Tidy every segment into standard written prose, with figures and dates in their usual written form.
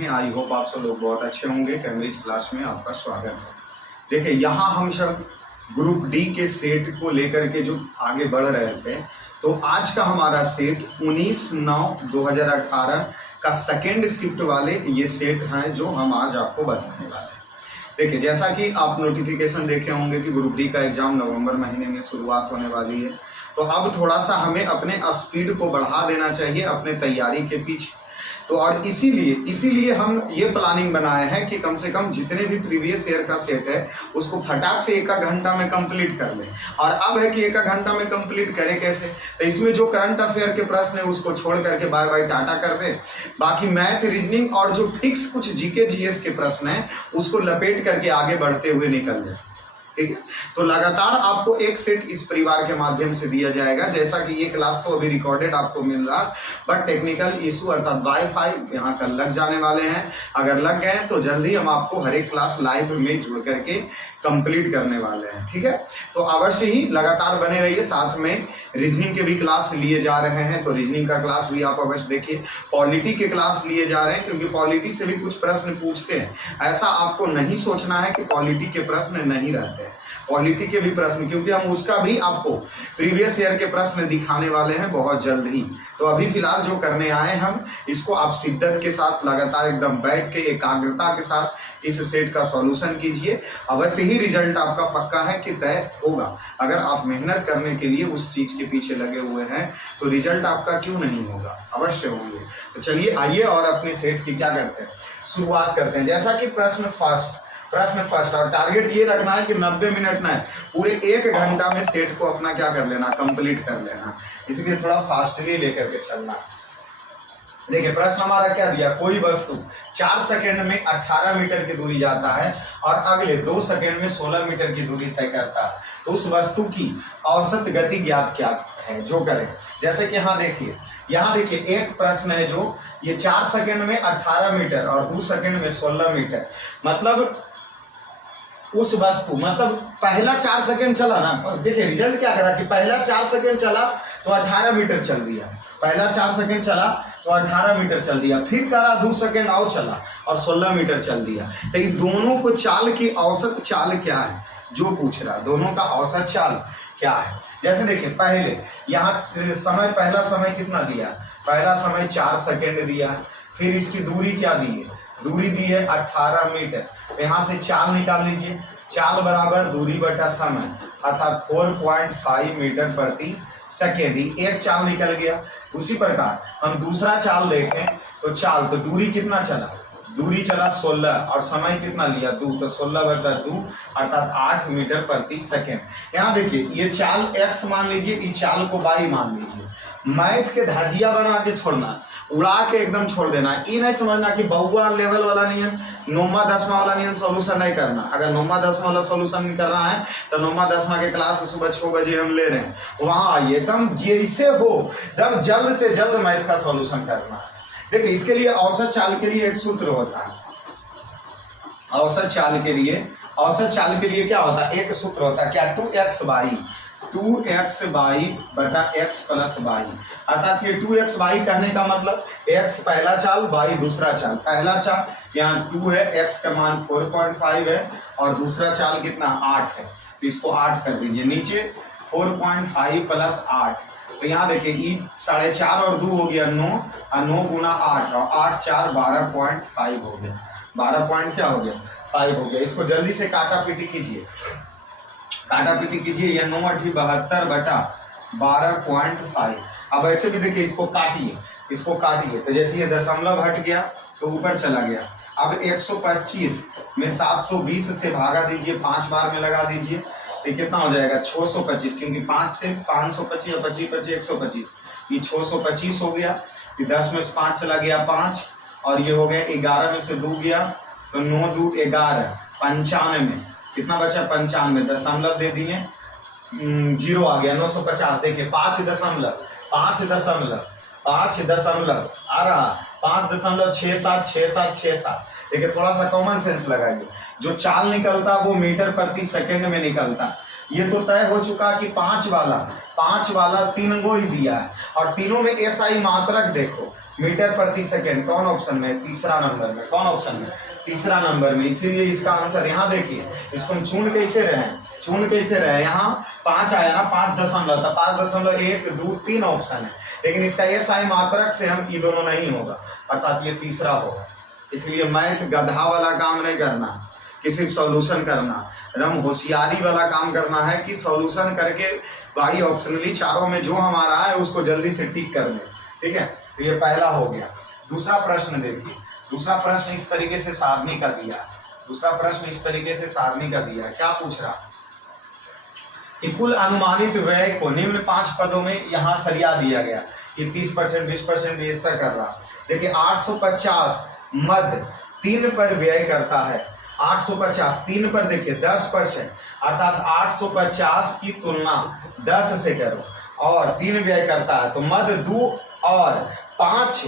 हैं। I hope आप सब लोग बहुत अच्छे होंगे। कैम्ब्रिज क्लास में आपका स्वागत है। देखिए, यहाँ हम सब ग्रुप डी के सेट को लेकर के जो आगे बढ़ रहे थे, तो आज का हमारा सेट 19/9/2018 का सेकेंड शिफ्ट वाले ये सेट हैं जो हम आज आपको बताने वाले हैं। देखिए, जैसा कि आप नोटिफिकेशन देखे होंगे कि ग्रुप डी का एग्जाम नवंबर महीने में शुरुआत होने वाली है, तो अब थोड़ा सा हमें अपने स्पीड को बढ़ा देना चाहिए अपने तैयारी के पीछे। तो और इसीलिए हम ये प्लानिंग बनाए हैं कि कम से कम जितने भी प्रीवियस ईयर का सेट है उसको फटाक से 1 घंटा में कंप्लीट कर लें। और अब है कि 1 घंटा में कंप्लीट करें कैसे, तो इसमें जो करंट अफेयर के प्रश्न है उसको छोड़ करके बाय बाय टाटा कर दें। बाकी मैथ, रीजनिंग और जो फिक्स कुछ जीके जीएस के प्रश्न है उसको लपेट करके आगे बढ़ते हुए निकल जाए। ठीक है, तो लगातार आपको एक सेट इस परिवार के माध्यम से दिया जाएगा। जैसा कि ये क्लास तो अभी रिकॉर्डेड आपको मिल रहा, बट टेक्निकल इशू अर्थात वाईफाई यहाँ कल लग जाने वाले हैं। अगर लग गए तो जल्दी हम आपको हर एक क्लास लाइव में जुड़ करके कंप्लीट करने वाले हैं। ठीक है, तो अवश्य ही लगातार बने रहिए। साथ में रीजनिंग के भी क्लास लिए जा रहे हैं, तो रीजनिंग का क्लास भी आप अवश्य देखिए। पॉलिटी के क्लास लिए जा रहे हैं क्योंकि पॉलिटी से भी कुछ प्रश्न पूछते हैं। ऐसा आपको नहीं सोचना है कि पॉलिटी के प्रश्न नहीं रहते हैं, पॉलिटी के भी प्रश्न, क्योंकि हम उसका भी आपको प्रीवियस ईयर के प्रश्न दिखाने वाले हैं बहुत जल्द ही। तो अभी फिलहाल जो करने आए हम, इसको आप शिद्दत के साथ लगातार एकदम बैठ के एकाग्रता के साथ इस सेट का सॉल्यूशन कीजिए। अवश्य ही रिजल्ट आपका पक्का है कि तय होगा। अगर आप मेहनत करने के लिए उस चीज के पीछे लगे हुए हैं तो रिजल्ट आपका क्यों नहीं होगा, अवश्य होंगे। तो चलिए आइए और अपने सेट की क्या करते हैं, शुरुआत करते हैं। जैसा कि प्रश्न फर्स्ट और टारगेट ये रखना है कि 90 मिनट ना, पूरे 1 घंटा में सेट को अपना क्या कर लेना, कंप्लीट कर लेना। इसलिए थोड़ा फास्टली लेकर के चलना। देखिए, प्रश्न हमारा क्या दिया, कोई वस्तु 4 सेकंड में 18 मीटर की दूरी जाता है और अगले 2 सेकंड में 16 मीटर की दूरी तय करता है, तो उस वस्तु की औसत गति ज्ञात क्या है, जो करें। जैसे कि यहाँ देखिए एक प्रश्न है जो ये 4 सेकंड में 18 मीटर और 2 सेकंड में 16 मीटर, मतलब उस वस्तु, मतलब पहला 4 सेकंड चला ना। देखिए रिजल्ट क्या करा कि पहला 4 सेकंड चला तो 18 मीटर चल दिया, पहला 4 सेकंड चला तो 18 मीटर चल दिया, फिर करा 2 सेकंड और चला और 16 मीटर चल दिया। तो ये दोनों को चाल की औसत चाल क्या है जो पूछ रहा, दोनों का औसत चाल क्या है। जैसे देखिए, पहले यहाँ समय, पहला समय कितना दिया, पहला समय 4 सेकंड दिया, फिर इसकी दूरी क्या दी है, दूरी दी है 18 मीटर। तो यहाँ से चाल निकाल लीजिए, चाल बराबर दूरी बटा समय अर्थात 4.5 मीटर प्रति सेकेंड, ही एक चाल निकल गया। उसी प्रकार हम दूसरा चाल देखें तो चाल, तो दूरी कितना चला, दूरी चला 16 और समय कितना लिया 2, तो 16/2 अर्थात 8 मीटर प्रति सेकेंड। यहाँ देखिए ये चाल x मान लीजिए, इस चाल को y मान लीजिए। मैथ के धाजिया बना के छोड़ना, उड़ा के एकदम छोड़ देना। ये नहीं समझना कि बहुआ लेवल वाला नियम, 9वां 10वां वाला नियम सोल्यूशन नहीं करना। अगर 9वां 10वां वाला सोल्यूशन नहीं करना है तो 9वां 10वां के क्लास सुबह 6 बजे हम ले रहे हैं, वहां आइए, एकदम जैसे हो एकदम जल्द से जल्द मैथ का सोल्यूशन करना। देखिए, इसके लिए औसत चाल के लिए एक सूत्र होता है। औसत चाल के लिए क्या होता है, एक सूत्र होता है, क्या, 2x बटा x प्लस y, अर्थात ये 2xy कहने का मतलब x पहला चाल, y दूसरा चाल। पहला चाल यहाँ 2 है, x का मान 4.5 है और दूसरा चाल कितना 8 है, तो इसको 8 कर दीजिए। नीचे 4.5 प्लस 8, तो यहाँ देखिए ई 4.5 और 2 हो गया 9 और 9 गुना 8 और 8 4 12.5 हो गया, 12 पॉइंट क्या हो गया 5 हो गया। इसको जल्दी से काटा पीटी कीजिए, यह 9 8 72 बटा 12.5। अब ऐसे भी देखिए इसको काटिए, तो जैसे ये दशमलव हट गया तो ऊपर चला गया। अब 125 में 720 से भागा दीजिए, 5 बार में लगा दीजिए, तो कितना हो जाएगा 625, क्योंकि 5 से 525 और 25 25 125, ये 625 हो गया। फिर 10 में से 5 चला गया 5 और ये हो गया 11 में से 2 गया तो 9 2 11, 95 कितना बचा 95, दशमलव दे दिए, 0 आ गया 950। देखिए 5 दशमलव आ रहा 5.676767। देखिए थोड़ा सा कॉमन सेंस लगाइए, जो चाल निकलता वो मीटर प्रति सेकंड में निकलता। ये तो तय हो चुका कि 5 वाला 3 गो ही दिया है और तीनों में एसआई मात्रक देखो, मीटर प्रति सेकंड कौन ऑप्शन में? तीसरा नंबर में। कौन ऑप्शन में? तीसरा नंबर में। इसीलिए इसका आंसर यहाँ देखिए, इसको हम चुन कैसे रहे हैं, चुन कैसे रहे, यहाँ 5 आया ना, 5 दशमलव, तो 5.1 2 3 ऑप्शन है, लेकिन इसका ये साई मात्रक से हम ये दोनों नहीं होगा, अर्थात ये तीसरा होगा। इसलिए मैथ गधा वाला काम नहीं करना कि सिर्फ सॉल्यूशन करना, एकदम होशियारी वाला काम करना है कि सॉल्यूशन करके भाई ऑप्शनली चारों में जो हमारा है उसको जल्दी से टिक कर दे। ठीक है, तो ये पहला हो गया। दूसरा प्रश्न देखिए, दूसरा प्रश्न इस तरीके से सारणी का दिया, दूसरा प्रश्न इस तरीके से सारणी का दिया। क्या पूछ रहा कि कुल अनुमानित व्यय को निम्न 5 पदों में यहाँ सरिया दिया गया, ये 30% 20% ऐसा कर रहा। देखिए 850 मध्य 3 पर व्यय करता है, 850 3 पर देखिए 10%, अर्थात 850 की तुलना 10 से करो और 3 व्यय करता है, तो मध्य 2 और 5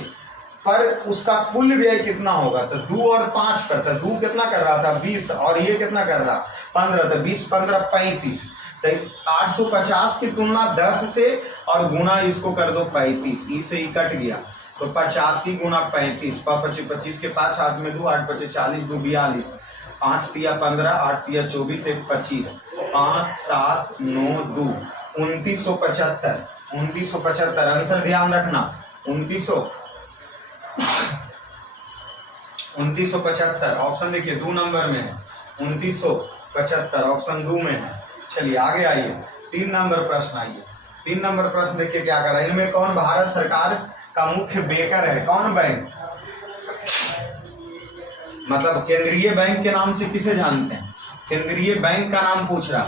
पर उसका कुल व्यय कितना होगा? तो 2 और 5 पर, तो 2 कितना कर रहा था 20 और ये कितना कर रहा 15, तो 20 15 35, तो 850 की तुलना 10 से और गुना इसको कर दो 35, इसे ही कट गया, तो 85 गुना 35, 25 के 5 हाथ में 2, 8 5 40 2 42, 5 तिया 15, 8 तिया 24 1 25, 5 7 9 2 2975, 2975 आंसर ध्यान रखना 2975 ऑप्शन देखिए 2 नंबर में है, 2975 ऑप्शन 2 में है। चलिए आगे आइए, 3 नंबर प्रश्न आइए। 3 नंबर प्रश्न देखिए क्या कर रहा है, इनमें कौन भारत सरकार का मुख्य बेकर है? कौन बैंक? मतलब केंद्रीय बैंक के नाम से किसे जानते हैं? केंद्रीय बैंक का नाम पूछ रहा,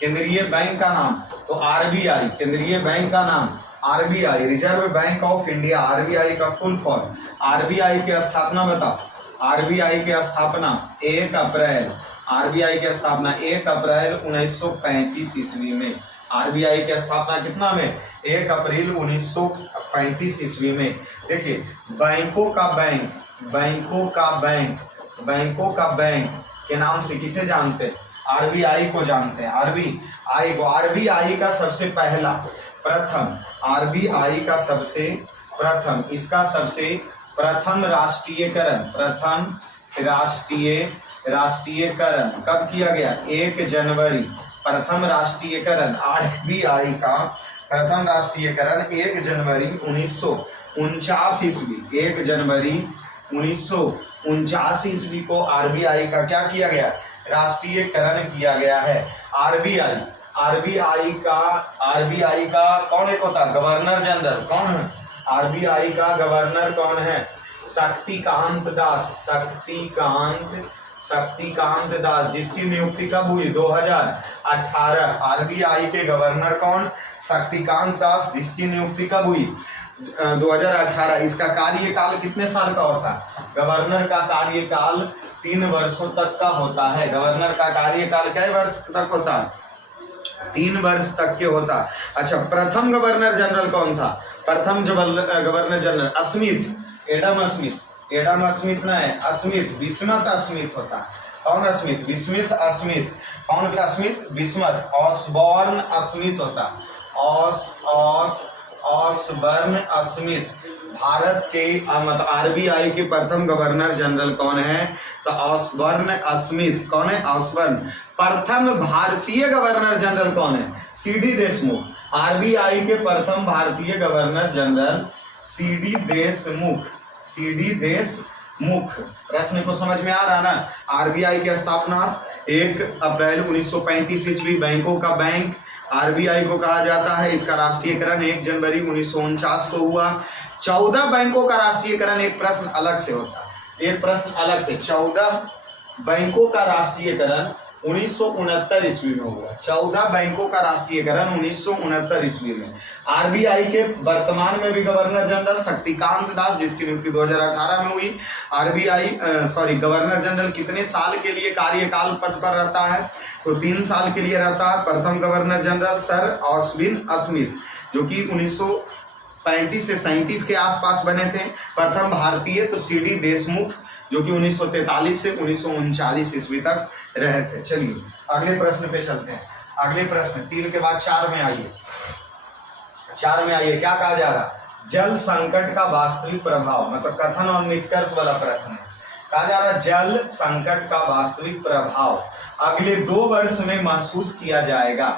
केंद्रीय बैंक का नाम तो आरबीआई, केंद्रीय बैंक का नाम RBI, reserve bank of India. RBI का फुल फॉर्म, आरबीआई की स्थापना बताओ। आरबीआई की स्थापना 1 अप्रैल, आरबीआई की स्थापना 1 अप्रैल 1935 ईस्वी में। आरबीआई की स्थापना कितना में? 1 अप्रैल 1935 ईस्वी में। देखिए बैंकों का बैंक, बैंकों का बैंक, बैंकों का बैंक के नाम से किसे जानते हैं? आरबीआई को जानते हैं, आरबीआई को। आरबीआई का सबसे पहला प्रथम, आरबीआई का सबसे प्रथम, इसका सबसे प्रथम राष्ट्रीयकरण, प्रथम राष्ट्रीयकरण कब किया गया? 1 जनवरी। प्रथम राष्ट्रीयकरण आरबीआई का प्रथम राष्ट्रीयकरण 1 जनवरी 1949 ईस्वी, 1 जनवरी 1949 ईस्वी को आरबीआई का क्या किया गया? राष्ट्रीयकरण किया गया है। आरबीआई, आरबीआई का कौन एक होता है? Governor general. कौन है आरबीआई का गवर्नर? कौन है? शक्तिकांत दास, शक्तिकांत दास, जिसकी नियुक्ति कब हुई? 2018। आरबीआई के गवर्नर कौन? शक्तिकांत दास, जिसकी नियुक्ति कब हुई? 2018। इसका कार्यकाल कितने साल का होता है? गवर्नर का कार्यकाल 3 वर्षों तक का होता है। गवर्नर का कार्यकाल कितने वर्ष तक होता है? 3 वर्ष तक के होता। अच्छा, प्रथम गवर्नर जनरल कौन था? प्रथम जो governor general Smith, Adam Smith, Adam Smith ना है, स्मिथ, विस्मत स्मिथ होता। कौन स्मिथ? विस्मित स्मिथ। कौन स्मिथ? विस्मत। ऑसबॉर्न स्मिथ होता, ऑसबॉर्न स्मिथ। भारत के मतलब आरबीआई के प्रथम गवर्नर जनरल कौन है? तो ऑसबॉर्न स्मिथ। कौन है? ऑसबॉर्न। प्रथम भारतीय गवर्नर जनरल कौन है? सीडी देशमुख। आरबीआई के प्रथम भारतीय governor general CD Deshmukh, CD Deshmukh. प्रश्न को समझ में आ रहा ना? आरबीआई की स्थापना 1 अप्रैल 1935 ईस्वी, बैंकों का बैंक आरबीआई को कहा जाता है। इसका राष्ट्रीयकरण 1 जनवरी 1949 को हुआ। 14 बैंकों का राष्ट्रीयकरण, एक प्रश्न अलग से होता है, एक प्रश्न अलग से। 14 बैंकों का राष्ट्रीयकरण 1969 ईस्वी में हुआ। 14 बैंकों का राष्ट्रीयकरण 1969 ईस्वी में। आरबीआई के वर्तमान में भी गवर्नर जनरल शक्तिकांत दास, जिसकी नियुक्ति 2018 में हुई। गवर्नर जनरल कितने साल के लिए कार्यकाल पद पर रहता है? तो 3 साल के लिए रहता है। प्रथम governor general sir Osborne Smith, जो कि 1935 से 37 के आसपास बने थे। प्रथम भारतीय तो सीडी देशमुख, जो कि 1943 से 1939 ईस्वी तक रहे थे। चलिए अगले प्रश्न पे चलते हैं। अगले प्रश्न 3 के बाद 4 में आइए, 4 में आइए। क्या कहा जा रहा? जल संकट का वास्तविक प्रभाव, मतलब कथन और निष्कर्ष वाला प्रश्न है। कहा जा रहा है जल संकट का वास्तविक प्रभाव अगले 2 वर्ष में महसूस किया जाएगा,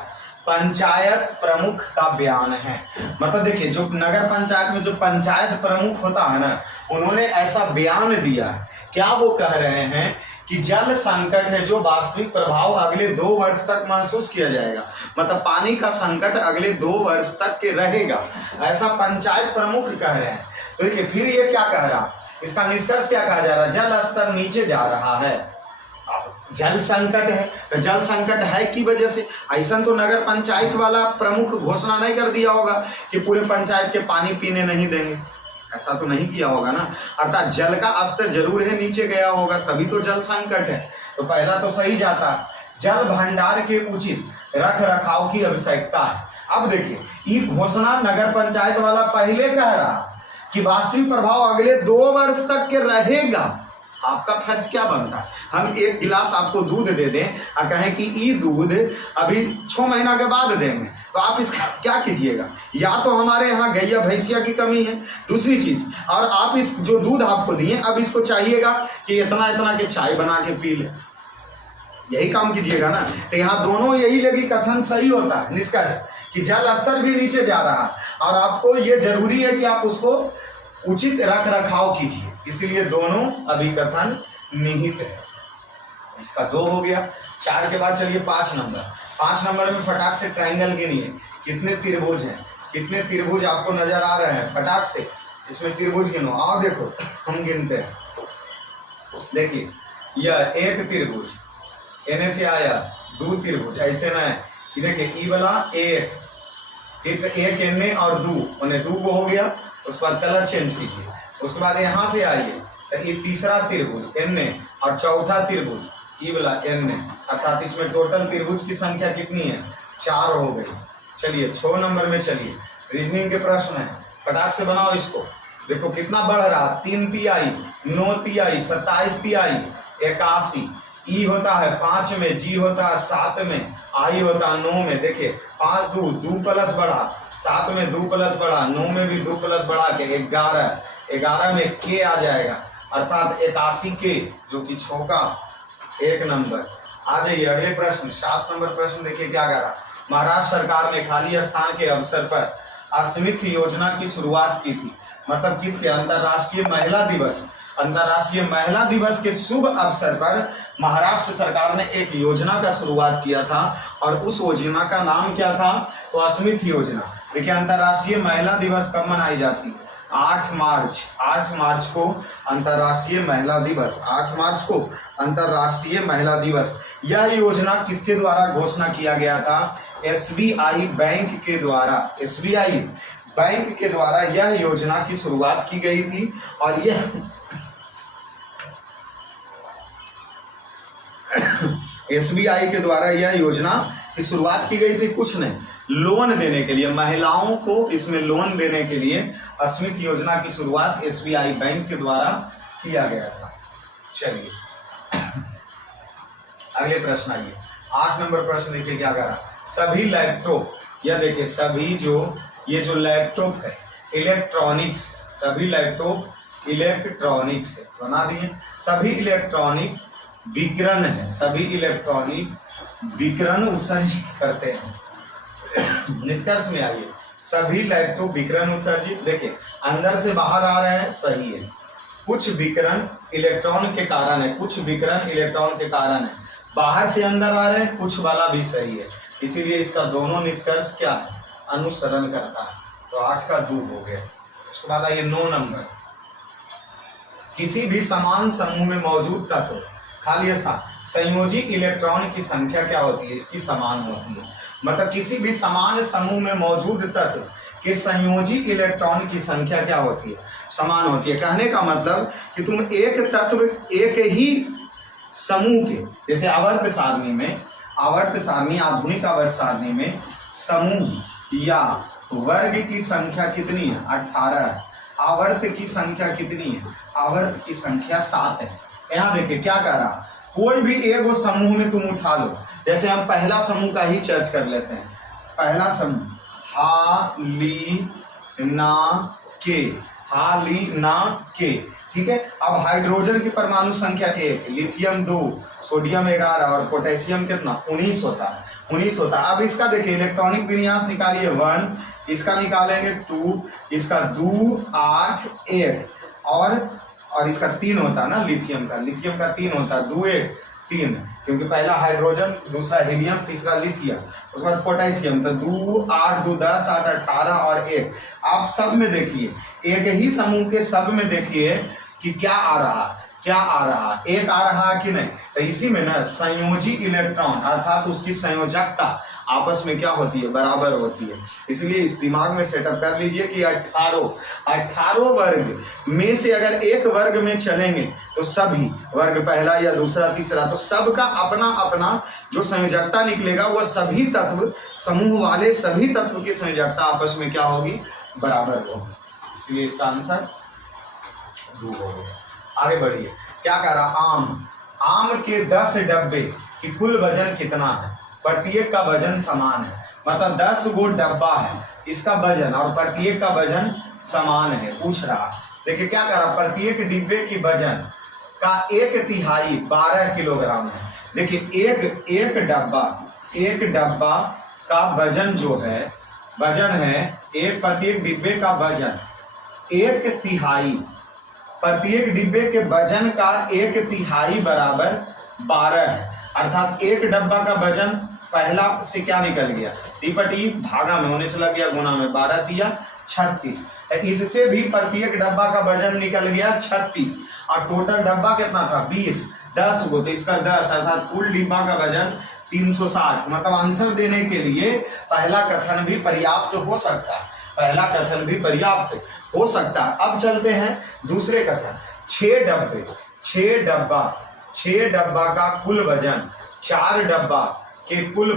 पंचायत प्रमुख का बयान है। मतलब देखिए, जो नगर पंचायत में जो पंचायत प्रमुख होता है ना, उन्होंने ऐसा बयान दिया। क्या वो कह रहे हैं कि जल संकट है जो वास्तविक प्रभाव अगले 2 वर्ष तक महसूस किया जाएगा, मतलब पानी का संकट अगले 2 वर्ष तक के रहेगा, ऐसा पंचायत प्रमुख कह रहे हैं। तो देखिए फिर ये क्या कह रहा, इसका निष्कर्ष क्या कहा जा रहा है, जल स्तर नीचे जा रहा है। जल संकट है तो जल संकट है की वजह से, ऐसा तो नगर पंचायत वाला प्रमुख घोषणा नहीं कर दिया होगा कि पूरे पंचायत के पानी पीने नहीं देंगे, ऐसा तो नहीं किया होगा ना। अर्थात जल का स्तर जरूर है नीचे गया होगा, तभी तो जल संकट है। तो पहला तो सही जाता। जल भंडार के उचित रख रखाव की आवश्यकता है। अब देखिए, ये घोषणा नगर पंचायत वाला पहले कह रहा कि वास्तविक प्रभाव अगले 2 वर्ष तक के रहेगा। आपका फर्ज क्या बनता है, हम 1 गिलास आपको दूध दे दें और कहें कि ये दूध अभी 6 महीना के बाद देंगे, तो आप इसका क्या कीजिएगा? या तो हमारे यहाँ गैया भैंसिया की कमी है, दूसरी चीज, और आप इस जो दूध आपको दिए अब इसको चाहिएगा कि इतना इतना के चाय बना के पी ले, यही काम कीजिएगा ना। तो यहाँ दोनों यही लगी, कथन सही होता है, निष्कर्ष कि जल स्तर भी नीचे जा रहा है और आपको ये जरूरी है कि आप उसको उचित रख रखाव कीजिए, इसीलिए दोनों अभिकथन निहित है। इसका 2 हो गया। 4 के बाद चलिए 5 नंबर। 5 नंबर में फटाक से ट्रायंगल गिनिए, कितने त्रिभुज हैं, कितने त्रिभुज आपको नजर आ रहे हैं, फटाक से इसमें त्रिभुज गिनो। आओ देखो हम गिनते हैं। देखिए यह 1 त्रिभुज, एने से आया 2 त्रिभुज, ऐसे ना है कि देखिए ई वाला 1, फिर 1 एने और 2 उन्हें 2 को हो गया। उसके बाद कलर चेंज कीजिए, उसके बाद यहाँ से आइए तो ये तीसरा त्रिभुज एन और चौथा त्रिभुज ई वाला एन, अर्थात इसमें टोटल त्रिभुज की संख्या कितनी है, 4 हो गई। चलिए 6 नंबर में चलिए, रीजनिंग के प्रश्न है, फटाक से बनाओ इसको। देखो कितना बढ़ रहा, 3 तिहाई, 9 तिहाई, 27 तिहाई, 81। ई होता है 5 में, जी होता है 7 में, आई होता है 9 में। देखिए 5 2 प्लस बढ़ा, 7 में 2 प्लस बढ़ा, 9 में भी 2 प्लस बढ़ा के 11 में के आ जाएगा, अर्थात 81 के, जो कि 6 का 1 नंबर। आ जाइए अगले प्रश्न, 7 नंबर प्रश्न देखिए क्या कह रहा। महाराष्ट्र सरकार ने खाली स्थान के अवसर पर अस्मित योजना की शुरुआत की थी, मतलब किसके, अंतर्राष्ट्रीय महिला दिवस। अंतर्राष्ट्रीय महिला दिवस के शुभ अवसर पर महाराष्ट्र सरकार ने एक योजना का शुरुआत किया था और उस योजना का नाम क्या था, तो अस्मित योजना। देखिए अंतर्राष्ट्रीय महिला दिवस कब मनाई जाती है, 8 मार्च। 8 मार्च को अंतर्राष्ट्रीय महिला दिवस, 8 मार्च को अंतर्राष्ट्रीय महिला दिवस। यह योजना किसके द्वारा घोषणा किया गया था, एसबीआई बैंक के द्वारा। एसबीआई बैंक के द्वारा यह योजना की शुरुआत की गई थी और यह एसबीआई के द्वारा यह योजना की शुरुआत की गई थी, कुछ नहीं, लोन देने के लिए, महिलाओं को इसमें लोन देने के लिए अस्मित योजना की शुरुआत एसबीआई बैंक के द्वारा किया गया था। चलिए अगले प्रश्न आइए, 8 नंबर प्रश्न देखिए क्या कह रहा। सभी लैपटॉप, यह देखिए सभी ये जो लैपटॉप है इलेक्ट्रॉनिक्स, सभी लैपटॉप इलेक्ट्रॉनिक्स है, बना दिए। सभी इलेक्ट्रॉनिक विकिरण है, सभी इलेक्ट्रॉनिक विकिरण उत्सर्जित करते हैं। निष्कर्ष में आइए, सभी लैपटॉप विकिरण उत्सर्जित, देखिए अंदर से बाहर आ रहे हैं, सही है। कुछ विकिरण इलेक्ट्रॉन के कारण है, कुछ विकिरण इलेक्ट्रॉन के कारण है, बाहर से अंदर आ रहे हैं, कुछ वाला भी सही है, इसीलिए इसका दोनों निष्कर्ष क्या है, अनुसरण करता है। तो 8 का 2 हो गया। उसके बाद आइए 9 नंबर, किसी भी समान समूह में मौजूद तत्व खाली स्थान, संयोजी इलेक्ट्रॉन की संख्या क्या होती है, इसकी समान होती है। मतलब किसी भी समान समूह में मौजूद तत्व के संयोजी इलेक्ट्रॉन की संख्या क्या होती है, समान होती है। कहने का मतलब कि तुम एक तत्व एक ही समूह के, जैसे आवर्त सारणी में, आवर्त सारणी, आधुनिक आवर्त सारणी में समूह या वर्ग की संख्या कितनी है, 18 है। आवर्त की संख्या कितनी है, आवर्त की संख्या 7 है। यहाँ देखिए क्या कह रहा, कोई भी एक समूह में तुम उठा लो, जैसे हम पहला समूह का ही चर्च कर लेते हैं। पहला समूह हा ली ना के, हालिना के, ठीक है। अब हाइड्रोजन की परमाणु संख्या 1, लिथियम 2, सोडियम 11 और पोटेशियम कितना 19 होता है, 19 होता है। अब इसका देखिए इलेक्ट्रॉनिक विन्यास निकालिए 1, इसका निकालेंगे 2, इसका 2 8 1 और इसका 3 होता है ना लिथियम का 3 होता है, 2 1 3, क्योंकि पहला हाइड्रोजन, दूसरा हीलियम, तीसरा लिथियम, उसके बाद पोटेशियम, तो 2 8 2 10 8 18 और 1। आप सब में देखिए, एक ही समूह के सब में देखिए कि क्या आ रहा, एक आ रहा है कि नहीं। तो इसी में ना संयोजी इलेक्ट्रॉन अर्थात उसकी संयोजकता आपस में क्या होती है, बराबर होती है। इसलिए इस दिमाग में सेटअप कर लीजिए कि 18 वर्ग में से अगर एक वर्ग में चलेंगे तो सभी वर्ग, पहला या दूसरा तीसरा, तो सबका अपना अपना जो संयोजकता निकलेगा वह सभी तत्व, समूह वाले सभी तत्व की संयोजकता आपस में क्या होगी, बराबर होगी। इसलिए इसका आंसर 2 हो गया। आगे बढ़िए, क्या कह रहा, आम के 10 डब्बे की कुल वजन कितना है, प्रत्येक का वजन समान है, मतलब 10 गो डब्बा है, इसका वजन और प्रत्येक का वजन समान है, पूछ रहा। देखिए क्या कह रहा, प्रत्येक डिब्बे की वजन का 1/3 12 किलोग्राम है। देखिए एक डब्बा का वजन जो है, वजन है एक, प्रत्येक डिब्बे का वजन 1/3, प्रत्येक डिब्बे के वजन का 1/3 बराबर 12 है। अर्थात एक डब्बा का वजन पहला से क्या निकल गया, टी भागा में होने चला गया, गुना में 12 तिया 36, इससे भी प्रत्येक डब्बा का वजन निकल गया 36 और टोटल डब्बा कितना था 20, 10 गो, तो इसका 10 अर्थात कुल डिब्बा का वजन 360। मतलब आंसर देने के लिए पहला कथन भी पर्याप्त हो सकता है, पहला कथन भी पर्याप्त हो सकता है। अब चलते हैं दूसरे कथन, 6 डब्बा का कुल वजन 4 डब्बा के कुल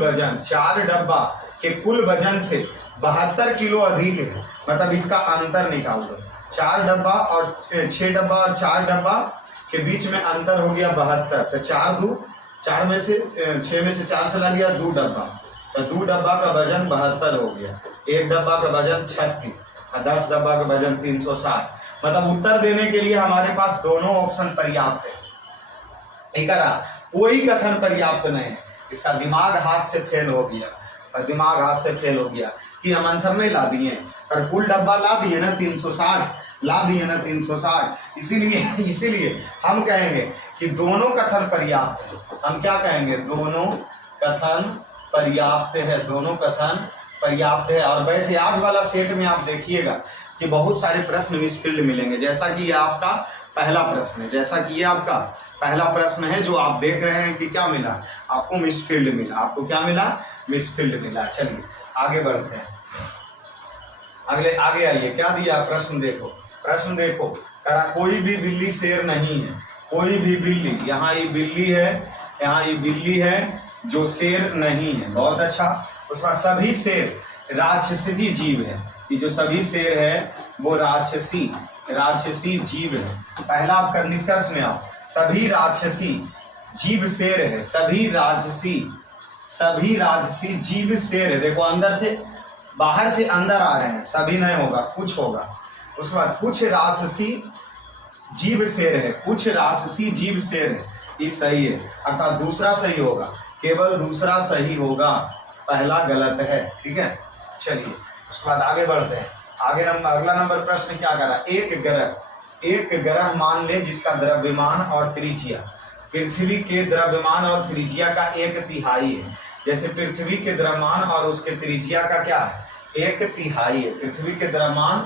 वजन से 72 किलो अधिक है। मतलब इसका अंतर निकाल दो, 4 डब्बा और 6 डब्बा और 4 डब्बा के बीच में अंतर हो गया 72, तो 4 में से 6 में से 4 चला गया 2 डब्बा, तो 2 डब्बा का वजन 72 हो गया, एक डब्बा का वजन 36 और 10 डब्बा का वजन 360। मतलब उत्तर देने के लिए हमारे पास दोनों ऑप्शन पर्याप्त है, ठीक है। कोई कथन पर्याप्त नहीं है, इसका दिमाग हाथ से फेल हो गया कि हम आंसर नहीं ला दिए, पर कुल डब्बा ला दिए ना 360, इसीलिए हम कहेंगे कि दोनों कथन पर्याप्त है। हम क्या कहेंगे, दोनों कथन पर्याप्त है। और वैसे आज वाला सेट में आप देखिएगा कि बहुत सारे प्रश्न मिसफिल्ड मिलेंगे, जैसा कि ये आपका पहला प्रश्न है, जो आप देख रहे हैं कि क्या मिला आपको, मिसफिल्ड मिला। आपको क्या मिला, मिसफिल्ड मिला। चलिए आगे बढ़ते हैं, आगे आइए, क्या दिया प्रश्न देखो, करा कोई भी बिल्ली शेर नहीं है, कोई भी बिल्ली, यहाँ ये बिल्ली है जो शेर नहीं है, बहुत अच्छा। उसका सभी शेर राक्षसी जीव है, ये जो सभी शेर है वो राक्षसी जीव है। पहला आपका निष्कर्ष में आओ, सभी राक्षसी जीव शेर है, सभी राक्षसी जीव शेर है। देखो अंदर से बाहर से अंदर आ रहे हैं, सभी नहीं होगा, कुछ होगा। उसके बाद कुछ राक्षसी जीव शेर है, ये सही है, अर्थात दूसरा सही होगा, केवल दूसरा सही होगा, पहला गलत है, ठीक है। चलिए उसके बाद आगे बढ़ते हैं। अगला नंबर प्रश्न क्या करा, एक ग्रह मान ले जिसका द्रव्यमान और त्रिज्या पृथ्वी के द्रव्यमान और त्रिज्या का 1/3 है। जैसे पृथ्वी के द्रव्यमान और उसके त्रिज्या का क्या है, 1/3 है। पृथ्वी के द्रव्यमान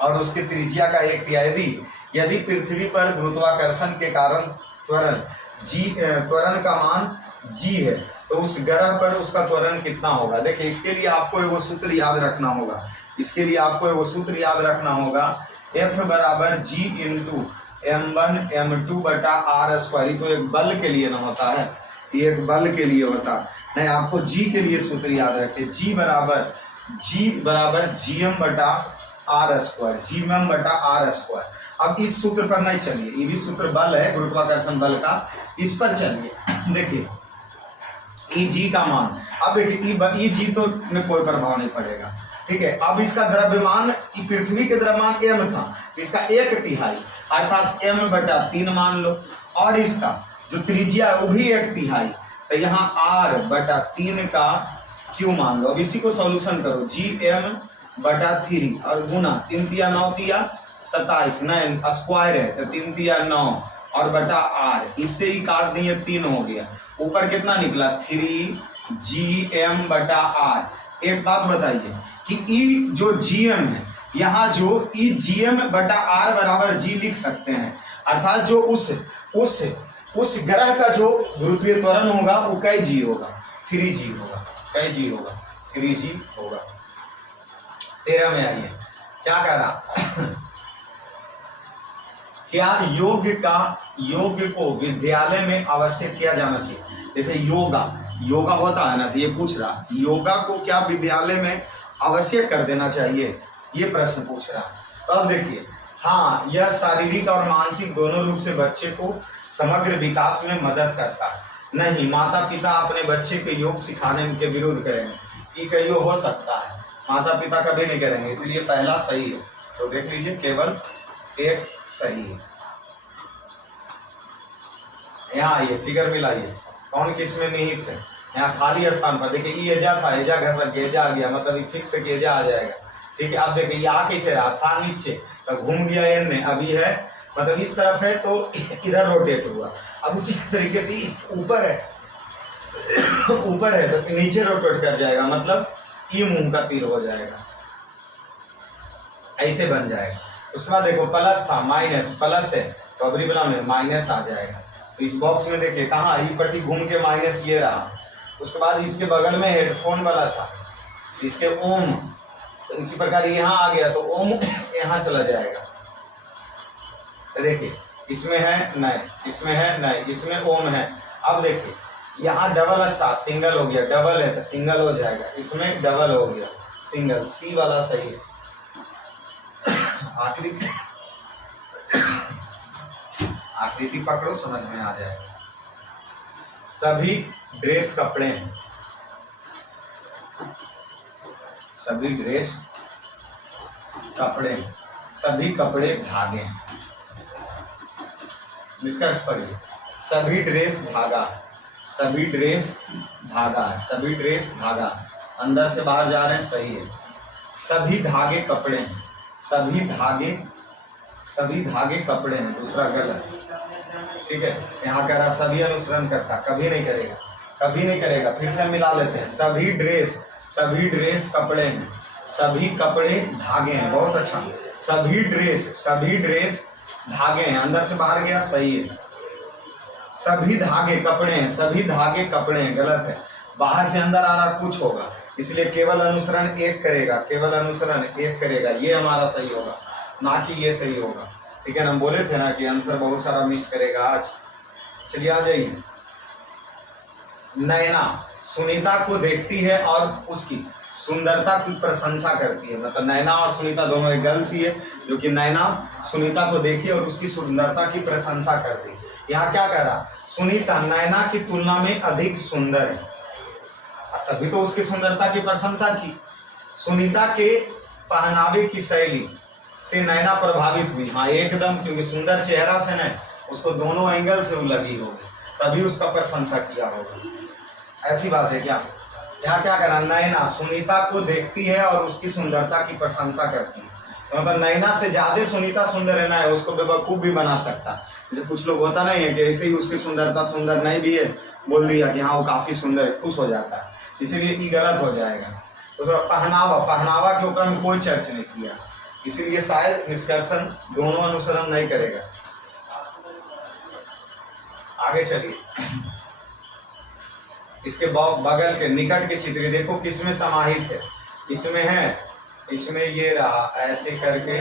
और उसके त्रिज्या का 1/3। यदि पृथ्वी पर गुरुत्वाकर्षण के कारण त्वरण का मान g है, तो उस ग्रह पर उसका त्वरण कितना होगा। देखिए इसके लिए आपको एगो सूत्र याद रखना होगा, F बराबर G इंटू m1 m2 बटा r²। तो एक बल के लिए ना होता है, ये एक बल के लिए होता नहीं, आपको G के लिए सूत्र याद रखें, G बराबर gm बटा r²। अब इस सूत्र पर नहीं चलिए, ये भी सूत्र बल है, गुरुत्वाकर्षण बल का, इस पर चलिए। देखिए Eg का मान, अब देखिए Eg तो में कोई प्रभाव नहीं पड़ेगा, ठीक है। अब इसका द्रव्यमान, पृथ्वी के द्रव्यमान m था, तो इसका 1/3 अर्थात m/3 मान लो, और इसका जो त्रिज्या है वो भी 1/3, तो यहाँ r/3 का q मान लो। अब इसी को सॉल्यूशन करो, gm/3 और गुना 3 तिया 9 तिया 27, 9 स्क्वायर है तो 3 तिया 9 और बटा r, इससे ही काट दिए 3 हो गया, ऊपर कितना निकला 3gm/r। एक बात बताइए कि E जो gm है, यहाँ जो E gm/r बराबर g लिख सकते हैं, अर्थात जो उस ग्रह का जो गुरुत्वीय त्वरण होगा वो कई g होगा, 3g होगा, कई g होगा, 3g होगा। 13 में आइए, क्या कह रहा क्या योग्य को विद्यालय में अवश्य किया जाना चाहिए। जैसे योगा होता है ना, तो ये पूछ रहा योगा को क्या विद्यालय में अवश्य कर देना चाहिए, ये प्रश्न पूछ रहा। तो अब देखिए, हाँ, यह शारीरिक और मानसिक दोनों रूप से बच्चे को समग्र विकास में मदद करता है। नहीं, माता पिता अपने बच्चे को योग सिखाने के विरोध करेंगे, ये कहीं हो सकता है, माता पिता कभी नहीं करेंगे, इसलिए पहला सही है। तो देख लीजिए, केवल एक सही है। यहाँ आइए, फिगर मिलाइए, कौन किस में निहित है। यहाँ खाली स्थान पर देखिए, ये एजा था, एजा घसक के एजा आ गया, मतलब फिक्स के एजा आ जाएगा, ठीक है। अब देखिए यहाँ कैसे रहा था नीचे, तो घूम गया एन में, अभी है मतलब इस तरफ है तो इधर रोटेट हुआ। अब उसी तरीके से ऊपर है तो नीचे रोटेट कर जाएगा, मतलब ई मुंह का तीर हो जाएगा, ऐसे बन जाएगा। उसके बाद देखो प्लस था, माइनस, प्लस है तो अबरीबला में माइनस आ जाएगा। तो इस बॉक्स में देखिए कहाँ ई पट्टी घूम के माइनस ये रहा। उसके बाद इसके बगल में हेडफोन वाला था, इसके ओम, तो इसी प्रकार यहाँ आ गया तो ओम यहाँ चला जाएगा। तो देखिए इसमें है नहीं, इसमें है नहीं, इसमें ओम है। अब देखिए यहाँ डबल स्टार, सिंगल हो गया, डबल है तो सिंगल हो जाएगा, इसमें डबल हो गया, सिंगल, सी वाला सही है। आकृति पकड़ो, समझ में आ जाएगा। सभी ड्रेस कपड़े हैं, सभी ड्रेस कपड़े, सभी कपड़े धागे हैं। निष्कर्ष पढ़िए, सभी ड्रेस धागा, सभी ड्रेस धागा, सभी ड्रेस धागा, अंदर से बाहर जा रहे हैं, सही है। सभी धागे कपड़े हैं, सभी धागे कपड़े हैं, दूसरा गलत, ठीक है। यहाँ कह रहा सभी अनुसरण करता, कभी नहीं करेगा, कभी नहीं करेगा। फिर से मिला लेते हैं, सभी ड्रेस कपड़े हैं, सभी कपड़े धागे हैं, बहुत अच्छा। सभी ड्रेस धागे हैं, अंदर से बाहर गया, सही है। सभी धागे कपड़े हैं, सभी धागे कपड़े हैं, गलत है। बाहर से अंदर आ रहा कुछ होगा, इसलिए केवल अनुसरण एक करेगा, केवल अनुसरण एक करेगा, ये हमारा सही होगा, ना कि ये सही होगा, ठीक है ना। हम बोले थे ना कि आंसर बहुत सारा मिस करेगा आज। चलिए आ जाइए। नैना सुनीता को देखती है और उसकी सुंदरता की प्रशंसा करती है, मतलब नैना और सुनीता दोनों एक गर्ल्स ही है, जो कि नैना सुनीता को देखी और उसकी सुंदरता की प्रशंसा करती है। यहाँ क्या कह रहा, सुनीता नैना की तुलना में अधिक सुंदर है, तभी तो उसकी सुंदरता की प्रशंसा की। सुनीता के पहनावे की शैली से नैना प्रभावित हुई, हाँ एकदम, क्योंकि सुंदर चेहरा से न उसको दोनों एंगल से लगी होगी, तभी उसका प्रशंसा किया होगा। ऐसी बात है क्या। यहाँ क्या करना, नैना सुनीता को देखती है और उसकी सुंदरता की प्रशंसा करती है, तो मतलब नैना से ज्यादा सुनीता सुंदर है ना, उसको बेवकूफ भी बना सकता। जैसे कुछ लोग होता नहीं है कि ऐसे ही उसकी सुंदरता सुंदर नहीं भी है, बोल दिया कि हाँ वो काफी सुंदर है, खुश हो जाता है, इसीलिए ये गलत हो जाएगा। तो पहनावा के ऊपर में कोई चर्चा नहीं किया, इसीलिए शायद निष्कर्षण दोनों अनुसरण नहीं करेगा। आगे चलिए, इसके बगल के निकट के चित्र देखो किसमें समाहित है, इसमें है, इसमें ये रहा ऐसे करके,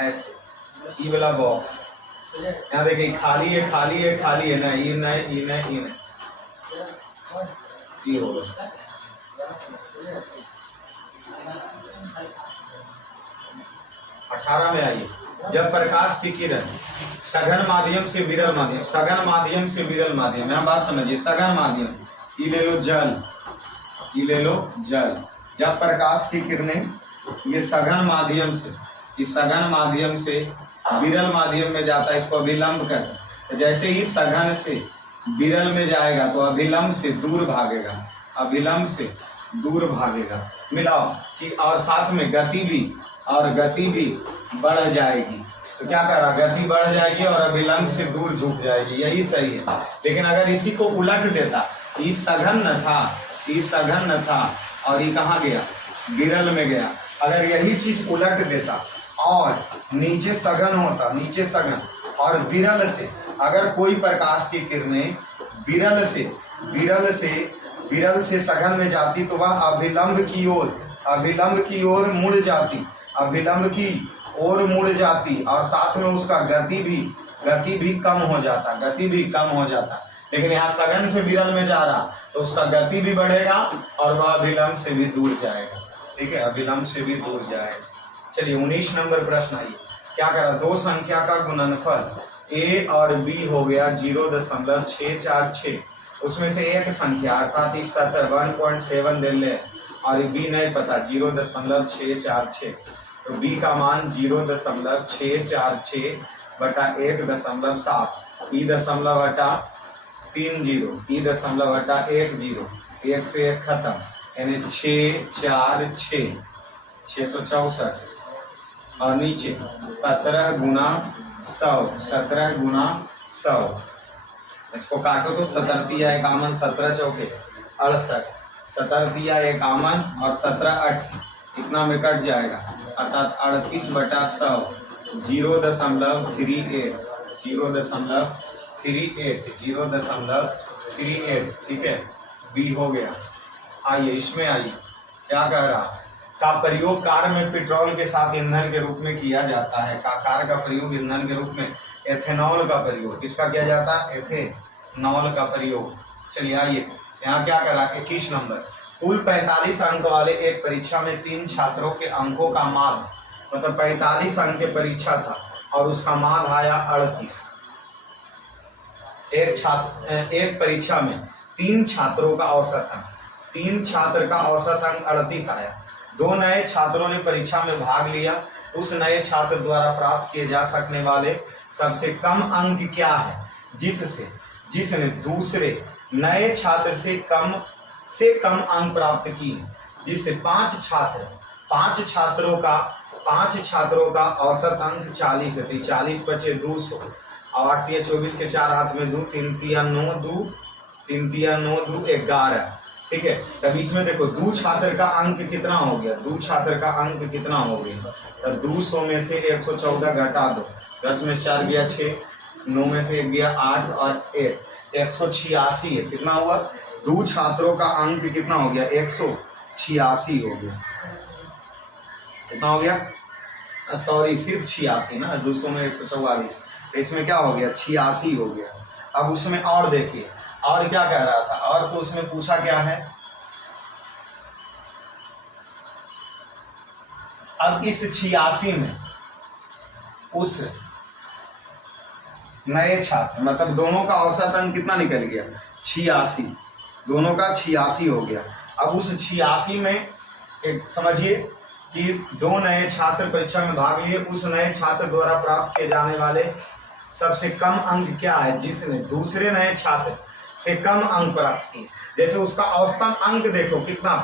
ऐसे ये वाला बॉक्स, यहाँ देखिए खाली है, खाली है, खाली है ना, ये नहीं, ये नहीं, ये नहीं, ये होगा। 18 में आइए, जब प्रकाश की किरण सघन माध्यम से विरल माध्यम, सघन माध्यम से विरल माध्यम, यहाँ बात समझिए, सघन माध्यम, ये ले लो जल, ये ले लो जल, जब प्रकाश की किरणें ये सघन माध्यम से, इस सघन माध्यम से विरल माध्यम में जाता है, इसको अभिलंब कहते हैं। तो जैसे ही सघन से विरल में जाएगा तो अभिलंब से दूर भागेगा, अभिलंब से दूर भागेगा। मिलाओ कि और साथ में गति भी बढ़ जाएगी। तो क्या कर रहा, गति बढ़ जाएगी और अभिलंब से दूर झुक जाएगी, यही सही है। लेकिन अगर इसी को उलट देता, ये सघन न था और ये कहाँ गया, विरल में गया। अगर यही चीज उलट देता और नीचे सघन होता, नीचे सघन और विरल से, अगर कोई प्रकाश की किरणें विरल से सघन में जाती तो वह अभिलंब की ओर मुड़ जाती, अभिलंब की ओर मुड़ जाती और साथ में उसका गति भी कम हो जाता। लेकिन यहाँ सघन से विरल में जा रहा तो उसका गति भी बढ़ेगा और वह अभिलंब से भी दूर जाएगा। ठीक है, अभिलंब से भी दूर जाएगा। चलिए 19 नंबर प्रश्न आइए। क्या करा, दो संख्या का गुणनफल a और b हो गया 0.646, उसमें से एक संख्या अर्थात इस 1.7 ले ले और b नहीं पता 0.646, तो b का मान 0.646 बटा 1.7, ई दशमलव हटा 30, ई दशमलव हटा 10, 1 से 1 खत्म, यानी 664 और नीचे 17 गुना 100। इसको काटो तो 17 तिया 51, 17 चौके 68, 17 तिया 51 और 17 8 इतना में कट जाएगा, अर्थात 38 बटा 100, 0.38। ठीक है, बी हो गया। आइए इसमें आइए, क्या कह रहा, का प्रयोग कार में पेट्रोल के साथ ईंधन के रूप में किया जाता है। कार का प्रयोग ईंधन के रूप में एथेनॉल का प्रयोग, किसका किया जाता है, एथेनॉल का प्रयोग। चलिए आइए यहाँ क्या करा, 21 नंबर, कुल 45 अंक वाले एक परीक्षा में 3 छात्रों के अंकों का माध्य, मतलब 45 अंक की परीक्षा था और उसका माध्य आया 38। एक परीक्षा में 3 छात्रों का औसत अंक, 3 छात्र का औसत अंक 38 आया। 2 नए छात्रों ने परीक्षा में भाग लिया, उस नए छात्र द्वारा प्राप्त किए जा सकने वाले सबसे कम अंक क्या है, जिसने दूसरे नए छात्र से कम अंक प्राप्त किए, जिससे 5 छात्रों का औसत अंक 40 है। 40 बचे 200 और 8 तिया 24 के 4 हाथ में 2, 3 तिया 9 2, 3 तिया 9 2 11। ठीक है, तब इसमें देखो 2 छात्र का अंक कितना हो गया, 2 छात्र का अंक कितना हो गया, तो 200 में से 114 घटा दो, 10 में 4 गया 6, 9 में से 1 गया 8 और 1 186 है। कितना हुआ, 2 छात्रों का अंक कितना हो गया, 186 हो गया। कितना हो गया, सॉरी सिर्फ 86 ना, 200 में 144, तो इसमें क्या हो गया, 86 हो गया। अब उसमें और देखिए, और क्या कह रहा था, और तो उसमें पूछा क्या है, अब इस 86 में उस नए छात्र, मतलब दोनों का औसत अंक कितना निकल गया, 86, दोनों का 86 हो गया। अब उस 86 में एक समझिए कि 2 नए छात्र परीक्षा में भाग लिए, उस नए छात्र द्वारा प्राप्त किए जाने वाले सबसे कम अंक क्या है, जिसने दूसरे नए छात्र से कम अंक प्राप्त किए। जैसे उसका औसतन अंक देखो कितना,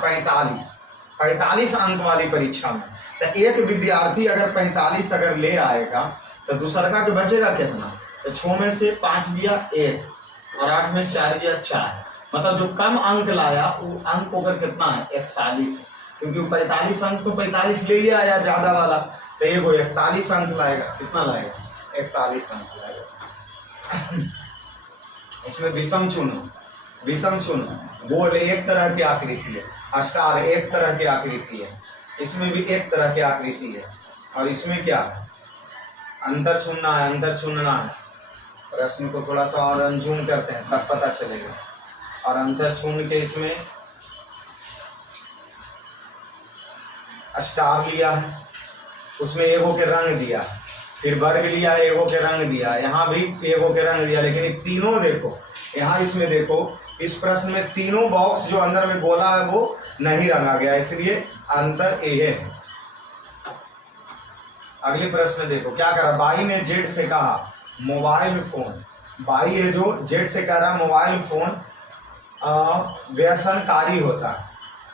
45 अंक वाली परीक्षा में, तो एक विद्यार्थी अगर 45 अगर ले आएगा तो दूसरा का बचेगा कितना, तो 6 में से 5 गया 1 और 8 में 4 गया 4, मतलब जो कम अंक लाया वो अंक होकर कितना है, 41, क्योंकि वो 45 अंक तो 45 ले ही आया ज्यादा वाला, तो ये वो 41 अंक लाएगा। कितना लाएगा, 41 अंक लाएगा। इसमें विषम चुनो, गोल एक तरह की आकृति है, स्टार एक तरह की आकृति है, इसमें भी एक तरह की आकृति है, और इसमें क्या अंतर चुनना है। प्रश्न को थोड़ा सा और अनजूम करते हैं तब पता चलेगा। और अंतर चुन के इसमें स्टार लिया है, उसमें एगो के रंग दिया, फिर वर्ग लिया, एगो के रंग दिया, यहाँ भी एगो के रंग दिया। लेकिन तीनों देखो, यहाँ इसमें देखो, इस प्रश्न में तीनों बॉक्स जो अंदर में गोला है वो नहीं रंगा गया, इसलिए अंतर ए है। अगले प्रश्न देखो क्या कह रहा, बाई ने जेड से कहा मोबाइल फोन, बाई है जो जेड से कह रहा मोबाइल फोन व्यसनकारी होता है।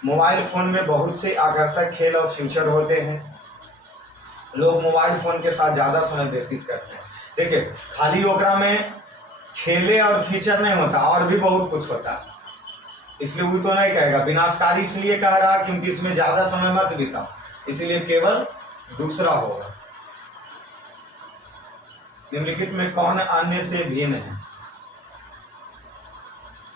मोबाइल फोन में बहुत से आकर्षक खेल और फीचर होते हैं, लोग मोबाइल फोन के साथ ज़्यादा समय व्यतीत करते हैं। देखिए खाली ओकरा में खेले और फीचर नहीं होता, और भी बहुत कुछ होता है, इसलिए वो तो नहीं कहेगा। विनाशकारी इसलिए कह रहा क्योंकि इसमें ज़्यादा समय मत बिताओ, इसलिए केवल दूसरा होगा। निम्नलिखित में कौन अन्य से भिन्न है?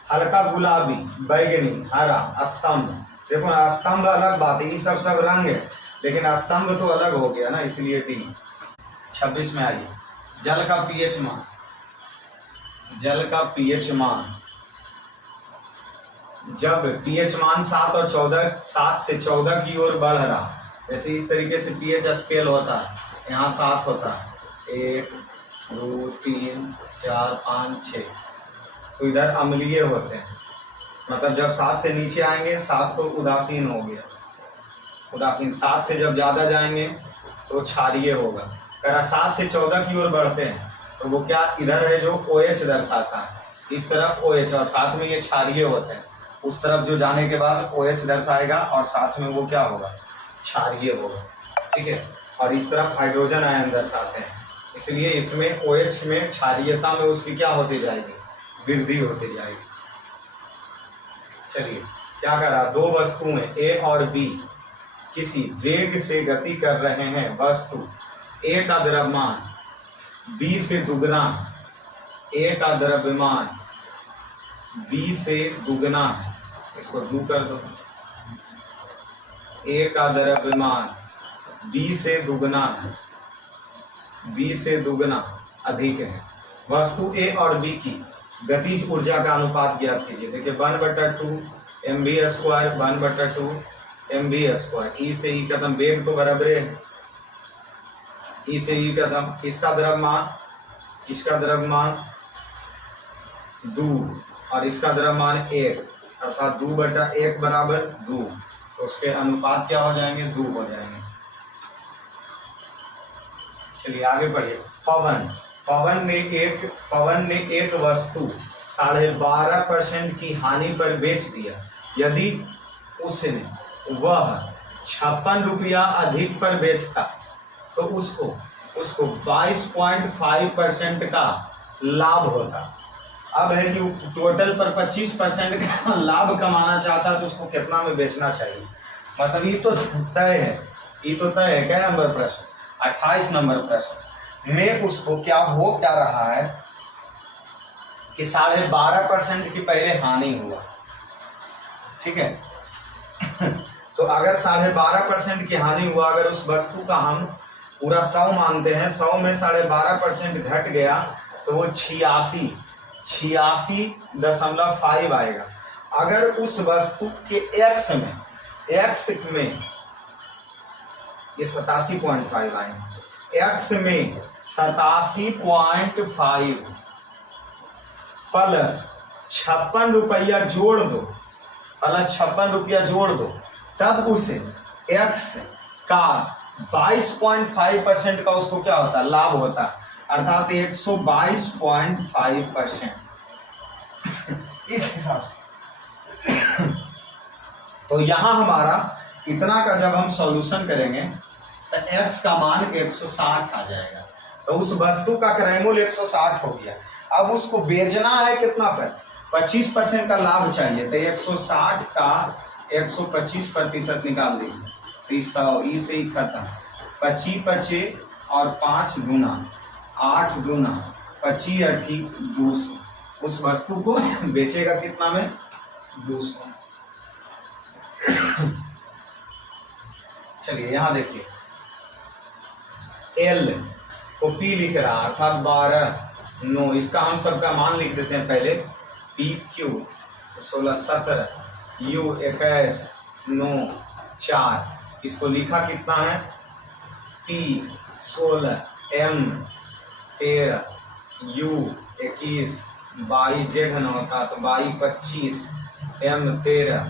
हल्का गुलाबी, बैगनी, हरा, स्तंभ। देखो ना स्तंभ अलग बात है, ये सब रंग है, लेकिन स्तंभ तो अलग हो गया ना, इसलिए डी। 26 में आइए, जल का पीएच मान, जल का पीएच मान जब पीएच मान 7 और 14, 7 से 14 की ओर बढ़ रहा, जैसे इस तरीके से पीएच स्केल होता है, यहाँ 7 होता है, 1 2 3 4 5 6, तो इधर अम्लीय होते हैं, मतलब जब 7 से नीचे आएंगे 7 तो उदासीन हो गया, उदासीन। 7 से जब ज़्यादा जाएंगे तो क्षारीय होगा। कह 7 से 14 की ओर बढ़ते हैं तो वो क्या इधर है जो OH दर्शाता है, इस तरफ OH, और साथ में ये क्षारीय होते हैं। उस तरफ जो जाने के बाद OH दर्शाएगा और साथ में वो क्या होगा, क्षारीय होगा, ठीक है। और इस तरफ हाइड्रोजन आयन दर्शाते हैं, इसलिए इसमें OH में क्षारीयता में उसकी क्या होती जाएगी, वृद्धि होती जाएगी। चलिए क्या कर रहा, दो वस्तुएं A और B किसी वेग से गति कर रहे हैं, वस्तु A का द्रव्यमान B से दुगना, A का द्रव्यमान B से दुगना है, इसको दू कर दो, A का द्रव्यमान B से दुगना है, B से दुगना अधिक है। वस्तु A और B की गतिज ऊर्जा का अनुपात ज्ञात कीजिए। देखिए 1/2 mv², 1/2 mv², ई से ई कदम, वेग तो बराबर है, ई से ई कदम, इसका द्रव्यमान 2 और इसका द्रव्यमान 1, अर्थात 2/1 बराबर 2, तो उसके अनुपात क्या हो जाएंगे, 2 हो जाएंगे। चलिए आगे बढ़िए। पवन ने एक वस्तु 12.5% की हानि पर बेच दिया, यदि उसने वह 56 रुपया अधिक पर बेचता तो उसको 22.5% का लाभ होता। अब है कि टोटल पर 25% का लाभ कमाना चाहता है तो उसको कितना में बेचना चाहिए, मतलब ये तो तय है। क्या नंबर प्रश्न, 28 नंबर प्रश्न में उसको क्या रहा है कि 12.5% की पहले हानि हुआ, ठीक है। तो अगर 12.5% की हानि हुआ, अगर उस वस्तु का हम पूरा 100 मानते हैं, 100 में 12.5% घट गया तो वो 86.5 आएगा। अगर उस वस्तु के x में ये 87.5 आएंगे, x में 87.5 प्लस 56 रुपया जोड़ दो, तब उसे x का 22.5% का उसको क्या होता है, लाभ होता है, अर्थात 122.5%। इस हिसाब से तो यहां हमारा इतना का जब हम सॉल्यूशन करेंगे तो x का मान 160 आ जाएगा। तो उस वस्तु का क्रय मूल्य 160 हो गया। अब उसको बेचना है कितना पर, 25% का लाभ चाहिए, तो 160 का 125% निकाल दीजिए, 100 ई से ही खत्म, 25 और 5 गुना 8 गुना 25 × 200, उस वस्तु को बेचेगा कितना में, 200। चलिए यहां देखिए, L को P लिख रहा अर्थात 12/9, इसका हम सबका मान लिख देते हैं पहले, PQ 16 17, U 21 9 4, इसको लिखा कितना है, P 16, M 13, U 21, 22 Z 9 था तो 22 25, M 13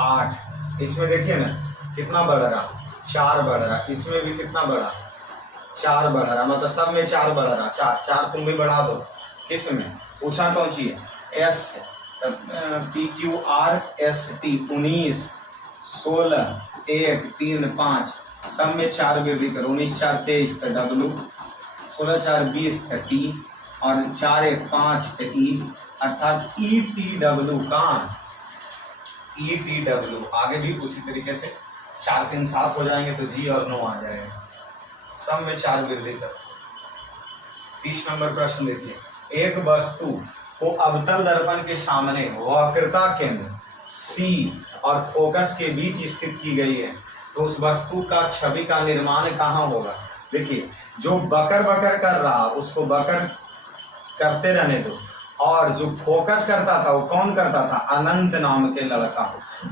8, इसमें देखिए ना कितना बढ़ रहा, 4 बढ़ रहा, इसमें भी कितना बढ़ा, 4 बढ़ रहा, मतलब सब में 4 बढ़ रहा, 4 तुम भी बढ़ा दो। किस में पूछा कौन सी है, एस PQRST 19 16 1 3 5 सब में 4 वृद्धि करो, 19 4 23 W, 16 4 20 T और 4 1 5 E, अर्थात ETW का ETW। आगे भी उसी तरीके से 4 3 7 हो जाएंगे तो जी और नो आ जाएगा, सब में 4 वृद्धि करो। 30 नंबर प्रश्न देखिए, एक वस्तु को अवतल दर्पण के सामने वक्रता केंद्र C और फोकस के बीच स्थित की गई है, तो उस वस्तु का छवि का निर्माण कहाँ होगा। देखिए जो बकर बकर कर रहा उसको बकर करते रहने दो, और जो फोकस करता था वो कौन करता था, अनंत नाम के लड़का,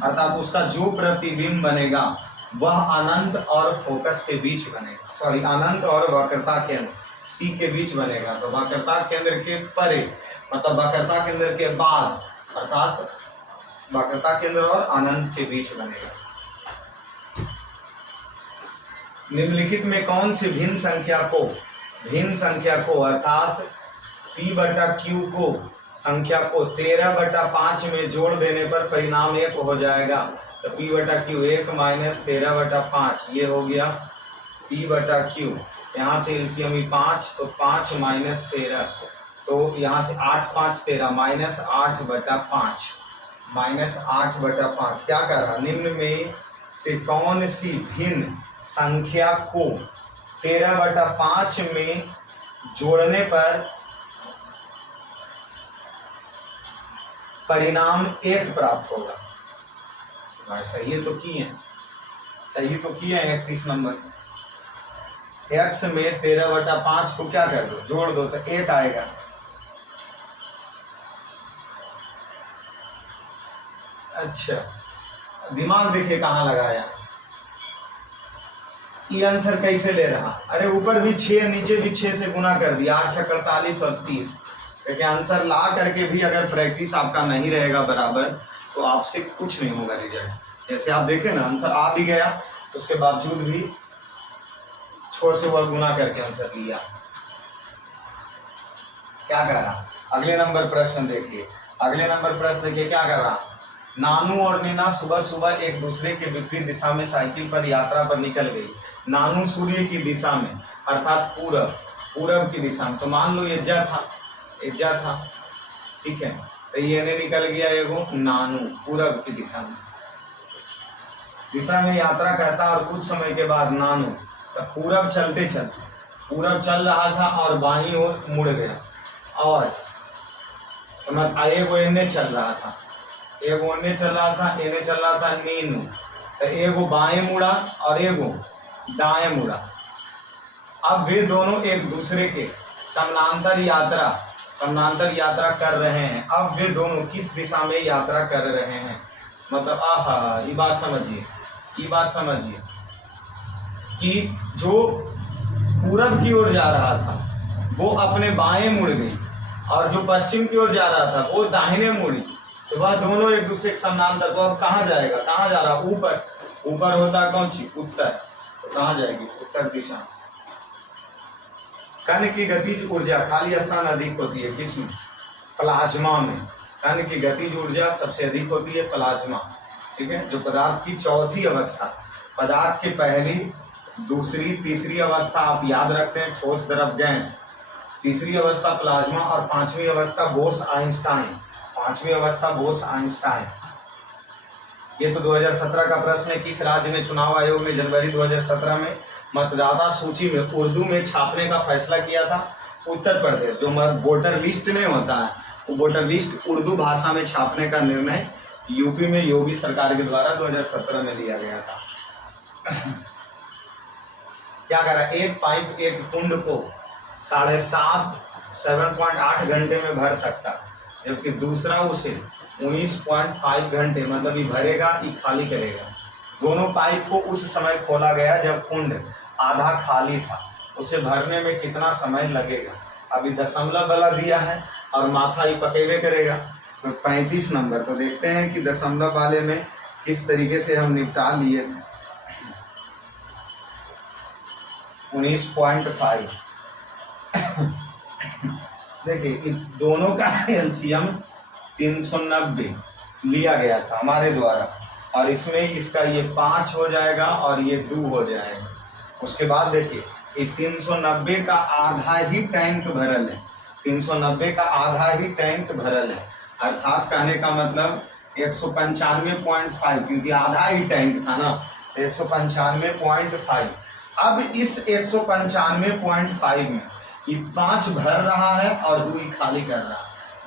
अर्थात उसका जो प्रतिबिंब बनेगा वह अनंत और फोकस के बीच बनेगा, सॉरी अनंत और वक्रता केंद्र C के बीच बनेगा। तो वक्रता केंद्र के परे मतलब वक्रता केंद्र के बाद, अर्थात वक्रता केंद्र और अनंत के बीच बनेगा। निम्नलिखित में कौन सी भिन्न संख्या को अर्थात P/Q को संख्या को 13/5 में जोड़ देने पर परिणाम 1 हो जाएगा। तो P/Q 1 माइनस 13/5 ये हो गया P/Q। यहाँ से एलसीएम 5 तो 5 माइनस 13, तो यहाँ से 8 5 13 माइनस 8/5 क्या कर रहा, निम्न में से कौन सी भिन्न संख्या को 13/5 में जोड़ने पर परिणाम 1 प्राप्त होगा। भाई सही तो किए हैं 31 नंबर। x में 13/5 को क्या कर दो, जोड़ दो तो 1 आएगा। अच्छा दिमाग देखिए कहाँ लगाया, ये आंसर कैसे ले रहा, अरे ऊपर भी 6 नीचे भी 6 से गुना कर दिया, 8 6 48 और 30। देखिए आंसर ला करके भी अगर प्रैक्टिस आपका नहीं रहेगा बराबर तो आपसे कुछ नहीं होगा रिजल्ट। जैसे आप देखें ना आंसर आ भी गया उसके बावजूद भी 6 से वह गुना करके आंसर लिया, क्या कर रहा। अगले नंबर प्रश्न देखिए, क्या कर रहा, नानू और नीना सुबह सुबह एक दूसरे के विपरीत दिशा में साइकिल पर यात्रा पर निकल गई। नानू सूर्य की दिशा में अर्थात पूरब की दिशा में, तो मान लो ये जा था, ठीक है, तो ये निकल गया एगो नानू पूरब की दिशा में यात्रा करता, और कुछ समय के बाद नानू तो पूरब चल रहा था और बाईं ओर मुड़ गया, और तो मतलब एगो एने चल रहा था, एने चल रहा था नीनू, तो एगो बाएं मुड़ा और एगो दाएं मुड़ा। अब वे दोनों एक दूसरे के समानांतर यात्रा कर रहे हैं। अब वे दोनों किस दिशा में यात्रा कर रहे हैं, मतलब ये बात समझिए कि जो पूरब की ओर जा रहा था वो अपने बाएं मुड़ गई, और जो पश्चिम की ओर जा रहा था वो दाहिने मुड़ी, तो वह दोनों एक दूसरे के समानांतर। तो अब कहाँ जाएगा, कहाँ जा रहा, ऊपर होता है कौन सी, उत्तर, तो कहाँ जाएगी, उत्तर दिशा। कण की गतिज ऊर्जा खाली स्थान अधिक होती है किसमें, प्लाज्मा में। कण की गतिज ऊर्जा सबसे अधिक होती है प्लाज्मा, ठीक है, जो पदार्थ की चौथी अवस्था, पदार्थ की पहली दूसरी तीसरी अवस्था आप याद रखते हैं, ठोस द्रव गैस, तीसरी अवस्था प्लाज्मा, और पांचवी अवस्था बोस आइंस्टाइन। ये तो 2017 का प्रश्न है, किस राज्य में चुनाव आयोग ने जनवरी 2017 में मतदाता सूची में उर्दू में छापने का फैसला किया था। उत्तर प्रदेश, जो वोटर लिस्ट नहीं होता है वो वोटर लिस्ट उर्दू भाषा में छापने का निर्णय यूपी में योगी सरकार के द्वारा 2017 में लिया गया था। क्या करा, एक पाइप एक कुंड को 7.8 घंटे में भर सकता, जबकि दूसरा उसे 19.5 घंटे, मतलब ये भरेगा ये खाली करेगा। दोनों पाइप को उस समय खोला गया जब कुंड आधा खाली था, उसे भरने में कितना समय लगेगा। अभी दशमलव वाला दिया है और माथा ही पकेबे करेगा, तो 35 नंबर। तो देखते हैं कि दशमलव वाले में किस तरीके से हम निपटा लिए थे। 19.5 देखिए दोनों का एलसीएम 390 लिया गया था हमारे द्वारा, और इसमें इसका ये 5 हो जाएगा और ये 2 हो जाएगा। उसके बाद देखिए ये 390 का आधा ही टैंक भरल है, 390 का आधा ही टैंक भरल है, अर्थात कहने का मतलब 195.5, क्योंकि आधा ही टैंक था ना, 195.5। अब इस 195.5 में ये 5 भर रहा है और 2 ही खाली कर रहा है,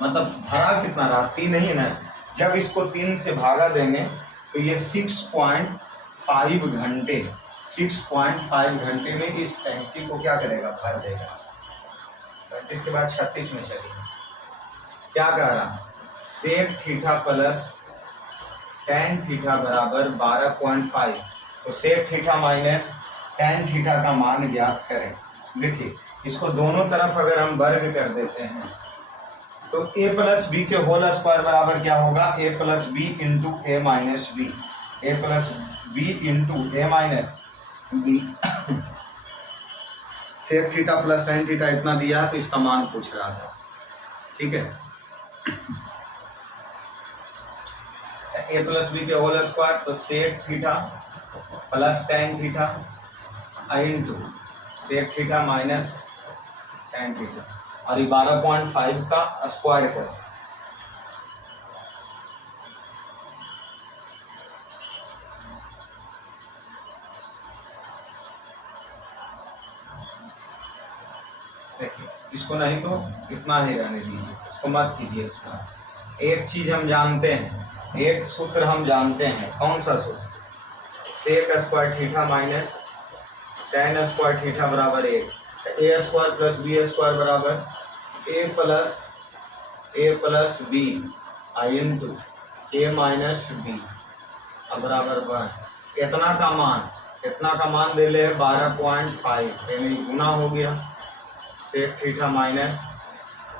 मतलब भरा कितना रहा, 3 ही ना। जब इसको 3 से भागा देंगे तो ये 6.5 घंटे, 6.5 घंटे में इस टैंकी को क्या करेगा, भर देगा। 35 के बाद 36 में चलिए, क्या कह रहा, sec theta plus tan theta बराबर 12.5, तो sec theta minus tan theta का मान ज्ञात करें। देखिए इसको दोनों तरफ अगर हम वर्ग कर देते हैं तो a प्लस बी के होल स्क्वायर बराबर क्या होगा, a plus B into A minus B, A plus B into A minus B. Sec theta plus tan theta इतना दिया तो इसका मान पूछ रहा था, ठीक है। ए प्लस बी के होल स्क्वायर, तो sec theta plus tan theta into sec theta minus tan theta, और ये 12.5 का स्क्वायर करें। देखिए इसको नहीं तो इतना ही रहने दीजिए, इसको मत कीजिए। इसका एक चीज हम जानते हैं, एक सूत्र हम जानते हैं, कौन सा सूत्र, sec square theta minus tan square theta बराबर 1, A square plus B square बराबर A plus B into A minus B बराबर 1। इतना का मान दे ले 12.5, यानी गुना हो गया, sec theta minus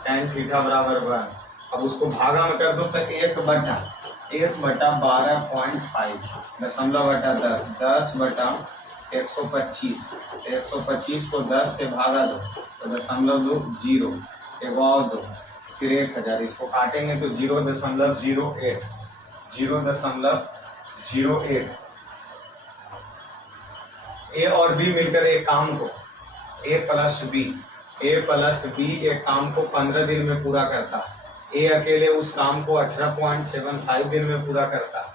tan theta बराबर 1। अब उसको भागा में कर दो तो 1/12.5 दशमलव बटा 10, 10/125, 125 को 10 से भागा दो तो 0.0, एक और 2, फिर 1000, इसको काटेंगे तो 0.08, 0.08। ए और बी मिलकर एक काम को, ए प्लस बी एक काम को 15 दिन में पूरा करता है, ए अकेले उस काम को 18.75 दिन में पूरा करता है।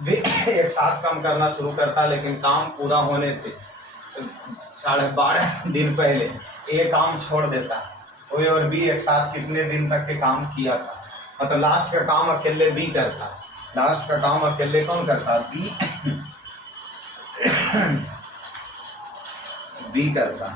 वे एक साथ काम करना शुरू करता, लेकिन काम पूरा होने से 12.5 दिन पहले ए काम छोड़ देता है। ए और बी एक साथ कितने दिन तक के काम किया था, मतलब लास्ट का काम अकेले बी करता, लास्ट का काम अकेले कौन करता, बी करता।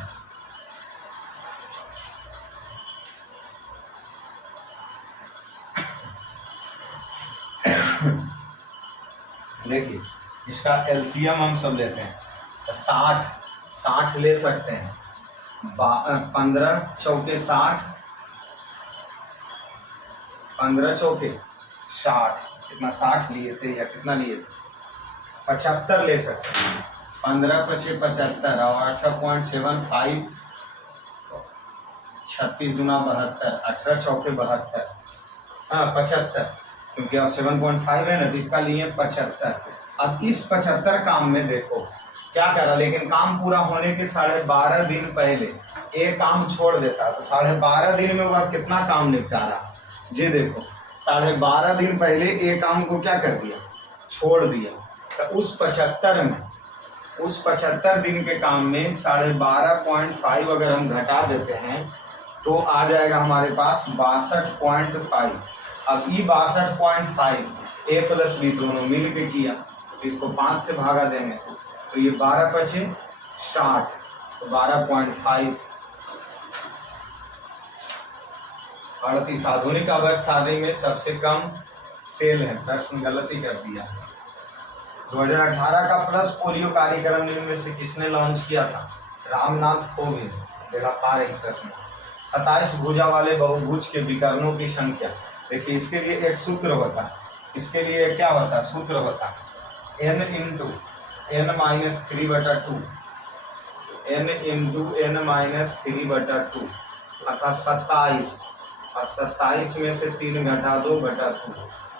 देखिए इसका एलसीएम हम सब लेते हैं, 60 ले सकते हैं, 15 चौके 60, 15 चौके 60, कितना 60 लिए थे या कितना लिए थे, 75 ले सकते हैं, 15 पचे 75 और 18.75, 36 गुना 72, 18 चौके 72, हाँ 75, क्योंकि अब 7.5 है ना, तो इसका लिए 75। अब इस 75 काम में देखो क्या करा, लेकिन काम पूरा होने के 12.5 दिन पहले एक काम छोड़ देता, तो 12.5 दिन में वह कितना काम निपटारा, जी देखो 12.5 दिन पहले एक काम को क्या कर दिया, छोड़ दिया। तो उस 75 दिन के काम में 12.5 अगर हम घटा देते हैं तो आ जाएगा हमारे पास 62.5। अब ये 62.5 ए प्लस बी दोनों मिल के किया, तो इसको 5 से भागा देंगे तो ये 12 पचे 60, तो 12.5 38। आधुनिक आवर्त सारणी में सबसे कम सेल है, प्रश्न गलती कर दिया। 2018 का प्लस पोलियो कार्यक्रम निम्न में से किसने लॉन्च किया था, रामनाथ कोविंद। देखा पा रही प्रश्न, 27 भुजा वाले बहुभुज के विकर्णों की संख्या। देखिए इसके लिए एक सूत्र होता है, इसके लिए क्या होता है, सूत्र होता है, n into n minus 3/2, n into n minus 3/2 अर्थात 27, और 27 में से 3 घटा दो बटा 2,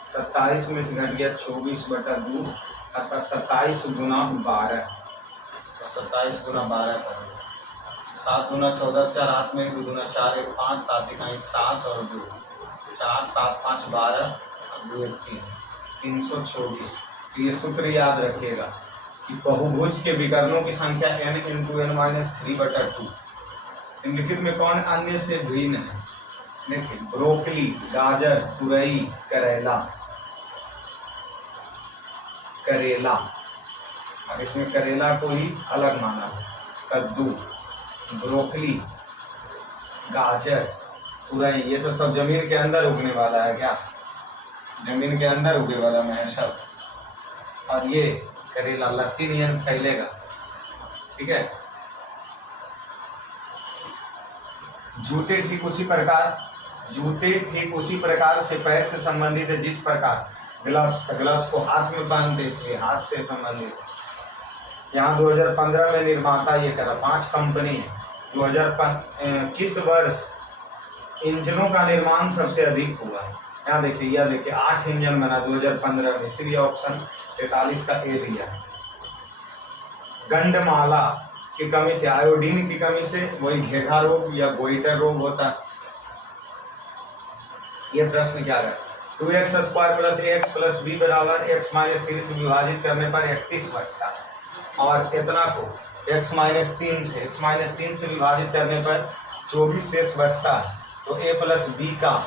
27 में से घट गया 24/2 अर्थात 27 गुना 12, तो 27 गुना 12 कर 7 गुना 14, 4 हाथ में 2 गुना 4 1 5 7 इकाई 7 और 2 4 7 5 12 2 1 3 324। तो ये सूत्र याद रखिएगा कि बहुभुज के विकर्णों की संख्या n इंटू n माइनस 3/2 निम्नलिखित में कौन अन्य से भिन्न है। देखिए ब्रोकली, गाजर, तुरई, करेला, करेला, और इसमें करेला को ही अलग माना है। कद्दू, ब्रोकली, गाजर, तुरई, ये सब जमीन के अंदर उगने वाला है क्या, जमीन के अंदर उगे वाला में है सब। और ये करेला लतीनियन फैलेगा, ठीक है। जूते ठीक उसी प्रकार से पैर से संबंधित है जिस प्रकार ग्लव्स को हाथ में पहनते, इसलिए हाथ से संबंधित। यहाँ 2015 में निर्माता ये करा, 5 कंपनी है। 2005 किस वर्ष इंजनों का निर्माण सबसे अधिक हुआ है। यहाँ देखिए, यह देखिए 8 इंजन बना 2015 में, इसलिए ऑप्शन 43 का ए लिया है। गंडमाला की कमी से, आयोडीन की कमी से वही घेघा रोग या गोइटर रोग होता है। ये प्रश्न क्या है, 2x² + ax + b बराबर x - 3 से विभाजित करने पर 31 बचता है, और इतना को x - 3 से विभाजित करने पर 24 शेष बचता है। तो a + b का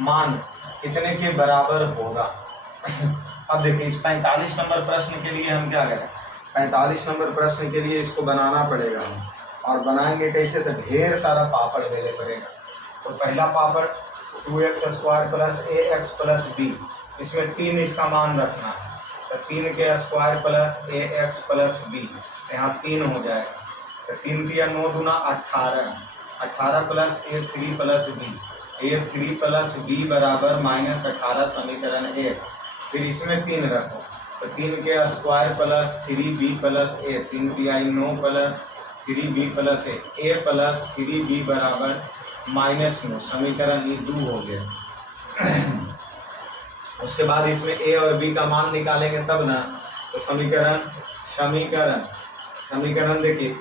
मान कितने के बराबर होगा। अब देखिए इस 45 नंबर प्रश्न के लिए हम क्या करें, 45 नंबर प्रश्न के लिए इसको बनाना पड़ेगा हम, और बनाएंगे कैसे, तो ढेर सारा पापड़ लेने पड़ेगा। तो पहला पापड़ 2x² + ax + b, इसमें 3 इसका मान रखना है, तो 3 के स्क्वायर + ax + b, यहाँ 3 हो जाएगा। तो 3 दिया 9 दूना 18, 18 + a3 + b, a3 + b बराबर -18 समीकरण 1। फिर इसमें 3 रखो, तो 3 के स्क्वायर + 3b + a, 3 दिया 9 + 3b + a + 3b बराबर -9, समीकरण ये 2 हो गया। उसके बाद इसमें a और b का मान निकालेंगे तब ना, तो समीकरण देखिए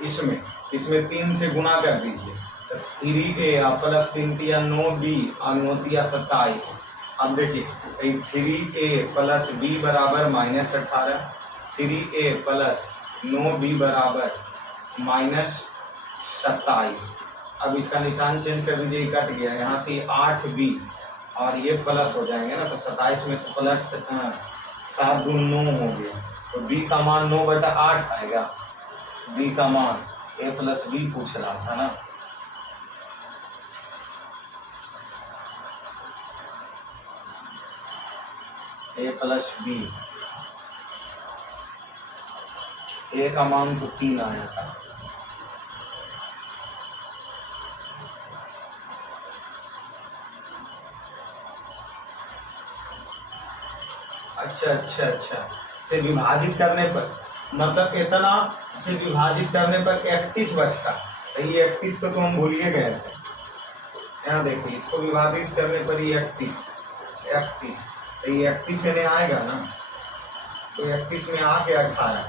इसमें 3 से गुणा कर दीजिए, तो 3a + 3 × 9b और 9 × 27। अब देखिए 3a + b बराबर -18, 3a + 9b बराबर -27। अब इसका निशान चेंज कर दीजिए, कट गया, यहाँ से 8b और ये प्लस हो जाएंगे ना, तो 27 में से प्लस 7 दूनी 9 हो गया। तो b का मान 9/8 आएगा, b का मान, a + b पूछ रहा था ना। a + b, a का मान तो 3 आया था। अच्छा से विभाजित करने पर, मतलब इतना से विभाजित करने पर 31 बचता। तो ये 31 को तो हम भूलिए गए थे। यहाँ देखिए इसको विभाजित करने पर ये 31, तो ये 31 से नहीं आएगा ना, तो 31 में आके 18,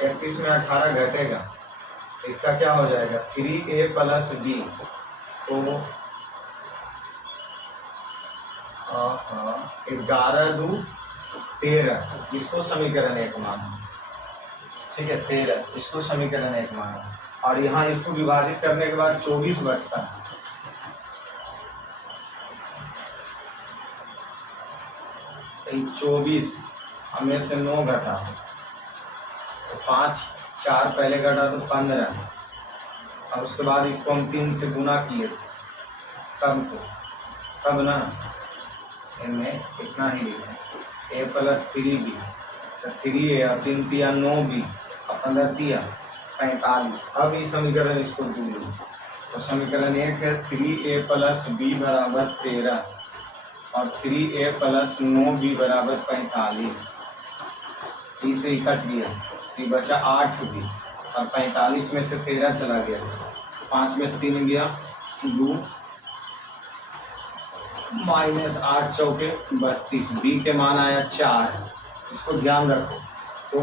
31 में 18 घटेगा, तो इसका क्या हो जाएगा 3a + b, तो 11 × 2 = 13, इसको समीकरण 1 माना, ठीक है 13, इसको समीकरण 1 माना। और यहाँ इसको विभाजित करने के बाद 24 बचता है। तो 24 हमें से 9 घटा, तो 5 4 पहले घटा तो 15, और उसके बाद इसको हम 3 से गुना किए सबको, तब ना इनमें इतना ही लिखा a + 3b, तो 3a और 3 × 9b और 15 × 45। अब इस समीकरण इसको दूर, तो समीकरण 1 है 3a + b बराबर 13 और 3a + 9b बराबर 45। 30 से कट गया, ये बचा 8 भी, और 45 में से 13 चला गया, 5 में से 3 गया 2, -8 चौके 32, बी के मान आया 4, इसको ध्यान रखो। तो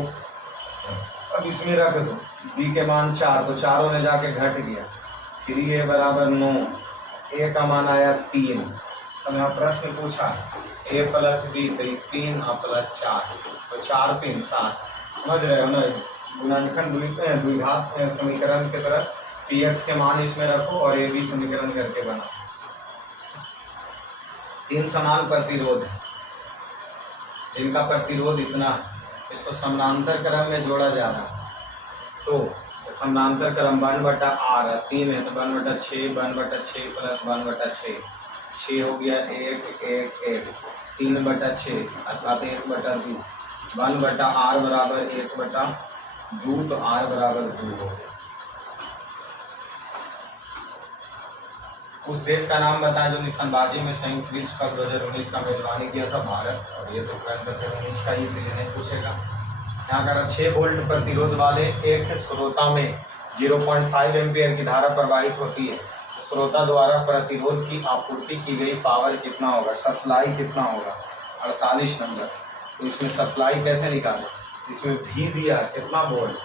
अब इसमें रख दो बी के मान 4, तो चारों में जाके घट गया, फिर ये बराबर 9, ए का मान आया 3। तो यहाँ प्रश्न पूछा a + b, तो 3 + 4, तो 4 3 7, समझ रहे हो ना, गुणनखंड द्विघात समीकरण की तरह px के मान इसमें रखो और a b समीकरण करके बनाओ। 3 समान प्रतिरोध है, जिनका प्रतिरोध इतना है, इसको समानांतर क्रम में जोड़ा जा रहा है, तो समानांतर क्रम 1/r 3 है, तो 1/6 1/6 + 1/6, 6 हो गया 1 1 1, 3/6 अर्थात 1/2, 1/r बराबर 1/2, तो r बराबर 2 हो गया। उस देश का नाम बताएं जो निशानेबाजी में संयुक्त विश्व कप 2019 का मेजबानी किया था, भारत। और ये तो करंट अफेयर 19 का ही, इसलिए नहीं पूछेगा। यहाँ का 6 वोल्ट प्रतिरोध वाले एक स्रोता में 0.5 एम्पियर की धारा प्रवाहित होती है, तो स्रोता द्वारा प्रतिरोध की आपूर्ति की गई पावर कितना होगा, सप्लाई कितना होगा, 48 नंबर। तो इसमें सप्लाई कैसे निकाले, इसमें भी दिया कितना वोल्ट,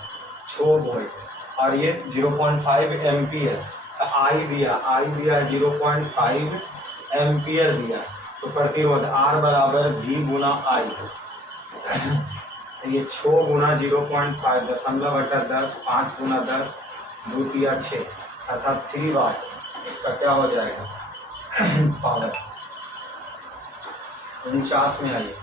6 वोल्ट, और ये 0.5 एम्पियर, आई दिया 0.5 एम्पियर दिया, तो प्रतिरोध R बराबर V गुना I, ये 6 गुना 0.5 0.10, 5 गुना 10, 2 तिया 6, अर्थात 3 वाट इसका क्या हो जाएगा पावर। 49 में आइए,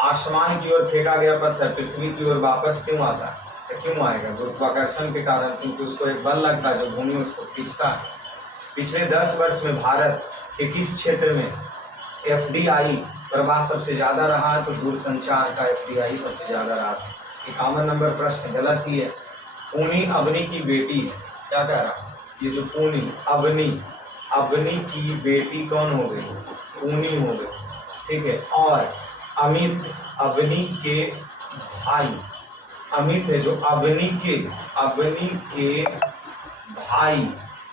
आसमान की ओर फेंका गया पत्थर पृथ्वी की ओर वापस क्यों आता है, तो क्यों आएगा, गुरुत्वाकर्षण के कारण, क्योंकि उसको एक बल लगता है जो भूमि उसको खींचता है। पिछले 10 वर्ष में भारत के किस क्षेत्र में FDI प्रवाह सबसे ज्यादा रहा है, तो दूरसंचार का FDI सबसे ज्यादा रहा है। 51 नंबर प्रश्न गलत ही है। पूनी अवनी की बेटी है, क्या कह रहा, ये जो पूनी अवनी की बेटी कौन हो गई, पूनी हो गई, ठीक है। और अमित अवनी के भाई, अमित है जो अवनी के भाई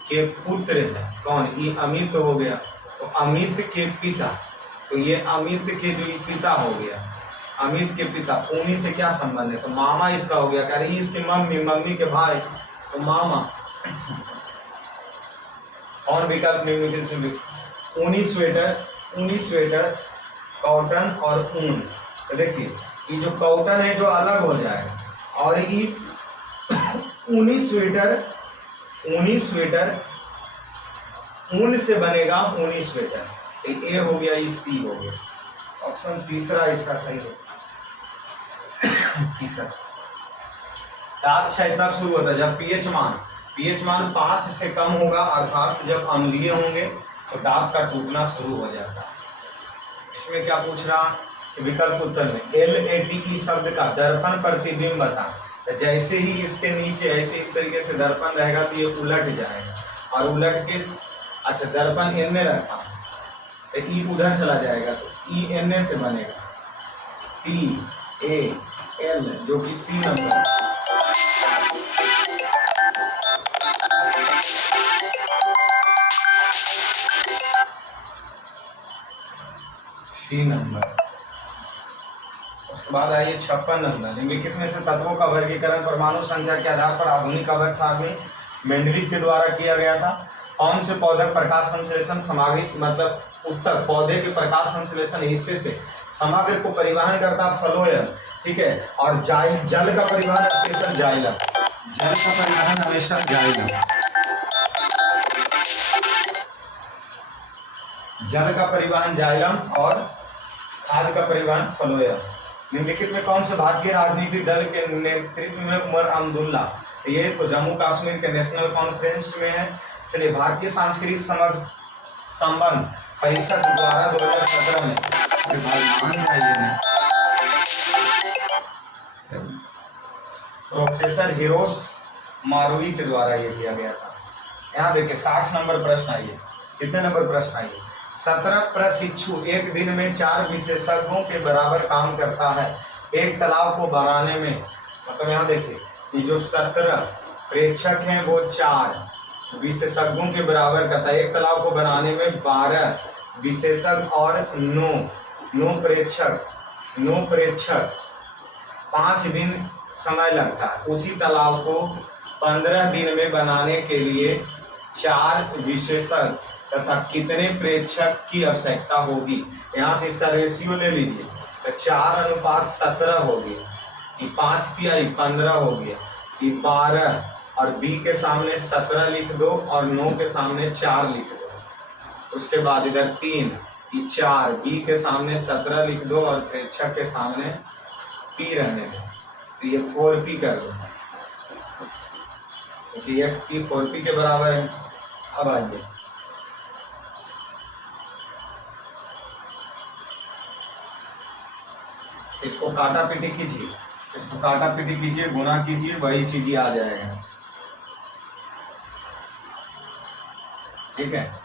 के पुत्र है, कौन, ये अमित हो गया, तो अमित के पिता, तो ये अमित के जो पिता हो गया, अमित के पिता, पूनी से क्या संबंध है, तो मामा इसका हो गया, कह रही इसकी मम्मी के भाई, तो मामा। और विकल्प निम्नलिखित से ऊनी स्वेटर कॉटन और ऊन, तो देखिए ये जो कॉटन है जो अलग हो जाएगा, और ये ऊनी स्वेटर ऊन से बनेगा, ऊनी स्वेटर, ए हो गया, ये सी हो गया। ऑप्शन तीसरा इसका सही है। तीसरा दांत क्षय तब शुरू होता है जब पीएच मान 5 से कम होगा, अर्थात जब अम्लीय होंगे तो दांत का टूटना शुरू हो जाता है। इसमें क्या पूछ रहा, विकल्प उत्तर में LATE शब्द का दर्पण प्रतिबिंब बता, तो जैसे ही इसके नीचे ऐसे इस तरीके से दर्पण रहेगा तो ये उलट जाएगा, और उलट के, अच्छा दर्पण एन रखा तो ई उधर चला जाएगा, तो ई एन से बनेगा TAL, जो कि सी नंबर, सी नंबर। उसके बाद आइए 56 नंबर, निम्नलिखित में से तत्वों का वर्गीकरण परमाणु संख्या के आधार पर आधुनिक कवच सारणी मेंडलीव के द्वारा किया गया था। कौन से पौधे प्रकाश संश्लेषण सामग्री, मतलब उत्तर, पौधे के प्रकाश संश्लेषण हिस्से से समग्र को परिवहन करता फ्लोएम, ठीक है। और जल का परिवहन स्पेशल जाइलम, जल का परिवहन हमेशा जाइलम, जल का परिवहन जाइलम और खाद्य का परिवहन फ्लोएम। निम्नलिखित में कौन से भारतीय राजनीतिक दल के नेतृत्व में उमर अब्दुल्ला, ये तो जम्मू कश्मीर के नेशनल कॉन्फ्रेंस में है। चलिए, भारतीय सांस्कृतिक संबंध परिषद द्वारा 2017 में प्रोफेसर हिरोश मारुई के द्वारा ये किया गया था। यहाँ देखिए 60 नंबर प्रश्न आइए, कितने नंबर प्रश्न आइए, 17 प्रशिक्षु एक दिन में 4 विशेषज्ञों के बराबर काम करता है, एक तालाब को बनाने में, मतलब यहाँ देखिए ये जो 17 प्रेक्षक हैं वो 4 विशेषज्ञों के बराबर करता है। एक तालाब को बनाने में 12 विशेषज्ञ और 9 प्रेक्षक 5 दिन समय लगता है। उसी तालाब को 15 दिन में बनाने के लिए 4 विशेषज्ञ तथा कितने प्रेक्षक की आवश्यकता होगी। यहाँ से इसका रेशियो ले लीजिए तो 4:17 हो गया, कि 5 दिया 15 हो गया, कि 12 और बी के सामने 17 लिख दो और 9 के सामने 4 लिख दो। उसके बाद इधर 3 कि 4 बी के सामने 17 लिख दो और प्रेक्षक के सामने पी रहने दो, तो ये 4p कर दो, क्योंकि ये p 4p के बराबर है। अब आइए इसको काटा पीटी कीजिए, इसको काटा पीटी कीजिए, गुणा कीजिए, वही चीज ही आ जाएगा। ठीक है,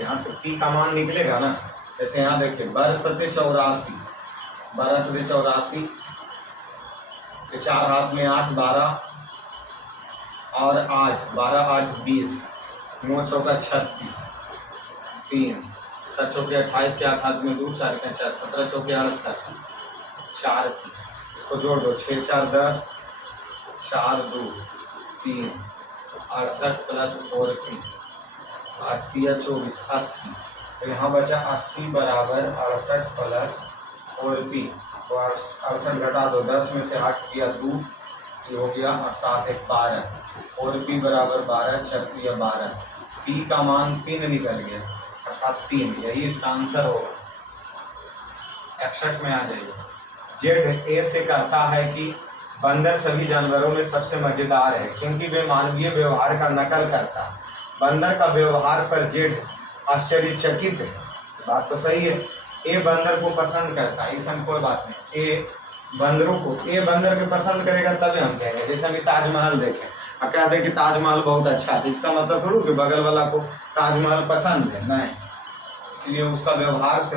यहाँ से p का मान निकलेगा ना। जैसे यहाँ देखिए 12×84, 12×84 के 4 हाथ में 8, 12 और 8, 12 8 20, 9 चौका 36, 3 7 चौके 28 के 8 हाथ में 2, 4 के 4, 17 चौके 68, 4 इसको जोड़ दो, 6 4 10, 4 2 3, 68 प्लस 4p, 8 3 24, 80। तो यहाँ बचा 80 बराबर 68 प्लस 4p। तो 68 घटा दो, 10 में से 8 किया 2, ये हो गया, और 7 1 12, 4p बराबर 12, 4 3 12, p का मान 3 निकल गया, अर्थात 3। यही इसका आंसर होगा, 61 में आ जाएगा। जेड ए से कहता है कि बंदर सभी जानवरों में सबसे मजेदार है क्योंकि वे मानवीय व्यवहार का नकल करता है। बंदर का व्यवहार पर जेड आश्चर्यचकित है। बात तो सही है, ए बंदर को पसंद करता है, इसमें कोई बात नहीं। ए बंदरों को, ए बंदर के पसंद करेगा तभी हम कहेंगे। जैसे हम ताजमहल देखें और कहते हैं कि ताजमहल बहुत अच्छा है, इसका मतलब थोड़ा कि बगल वाला को ताजमहल पसंद है, नहीं, इसलिए उसका व्यवहार से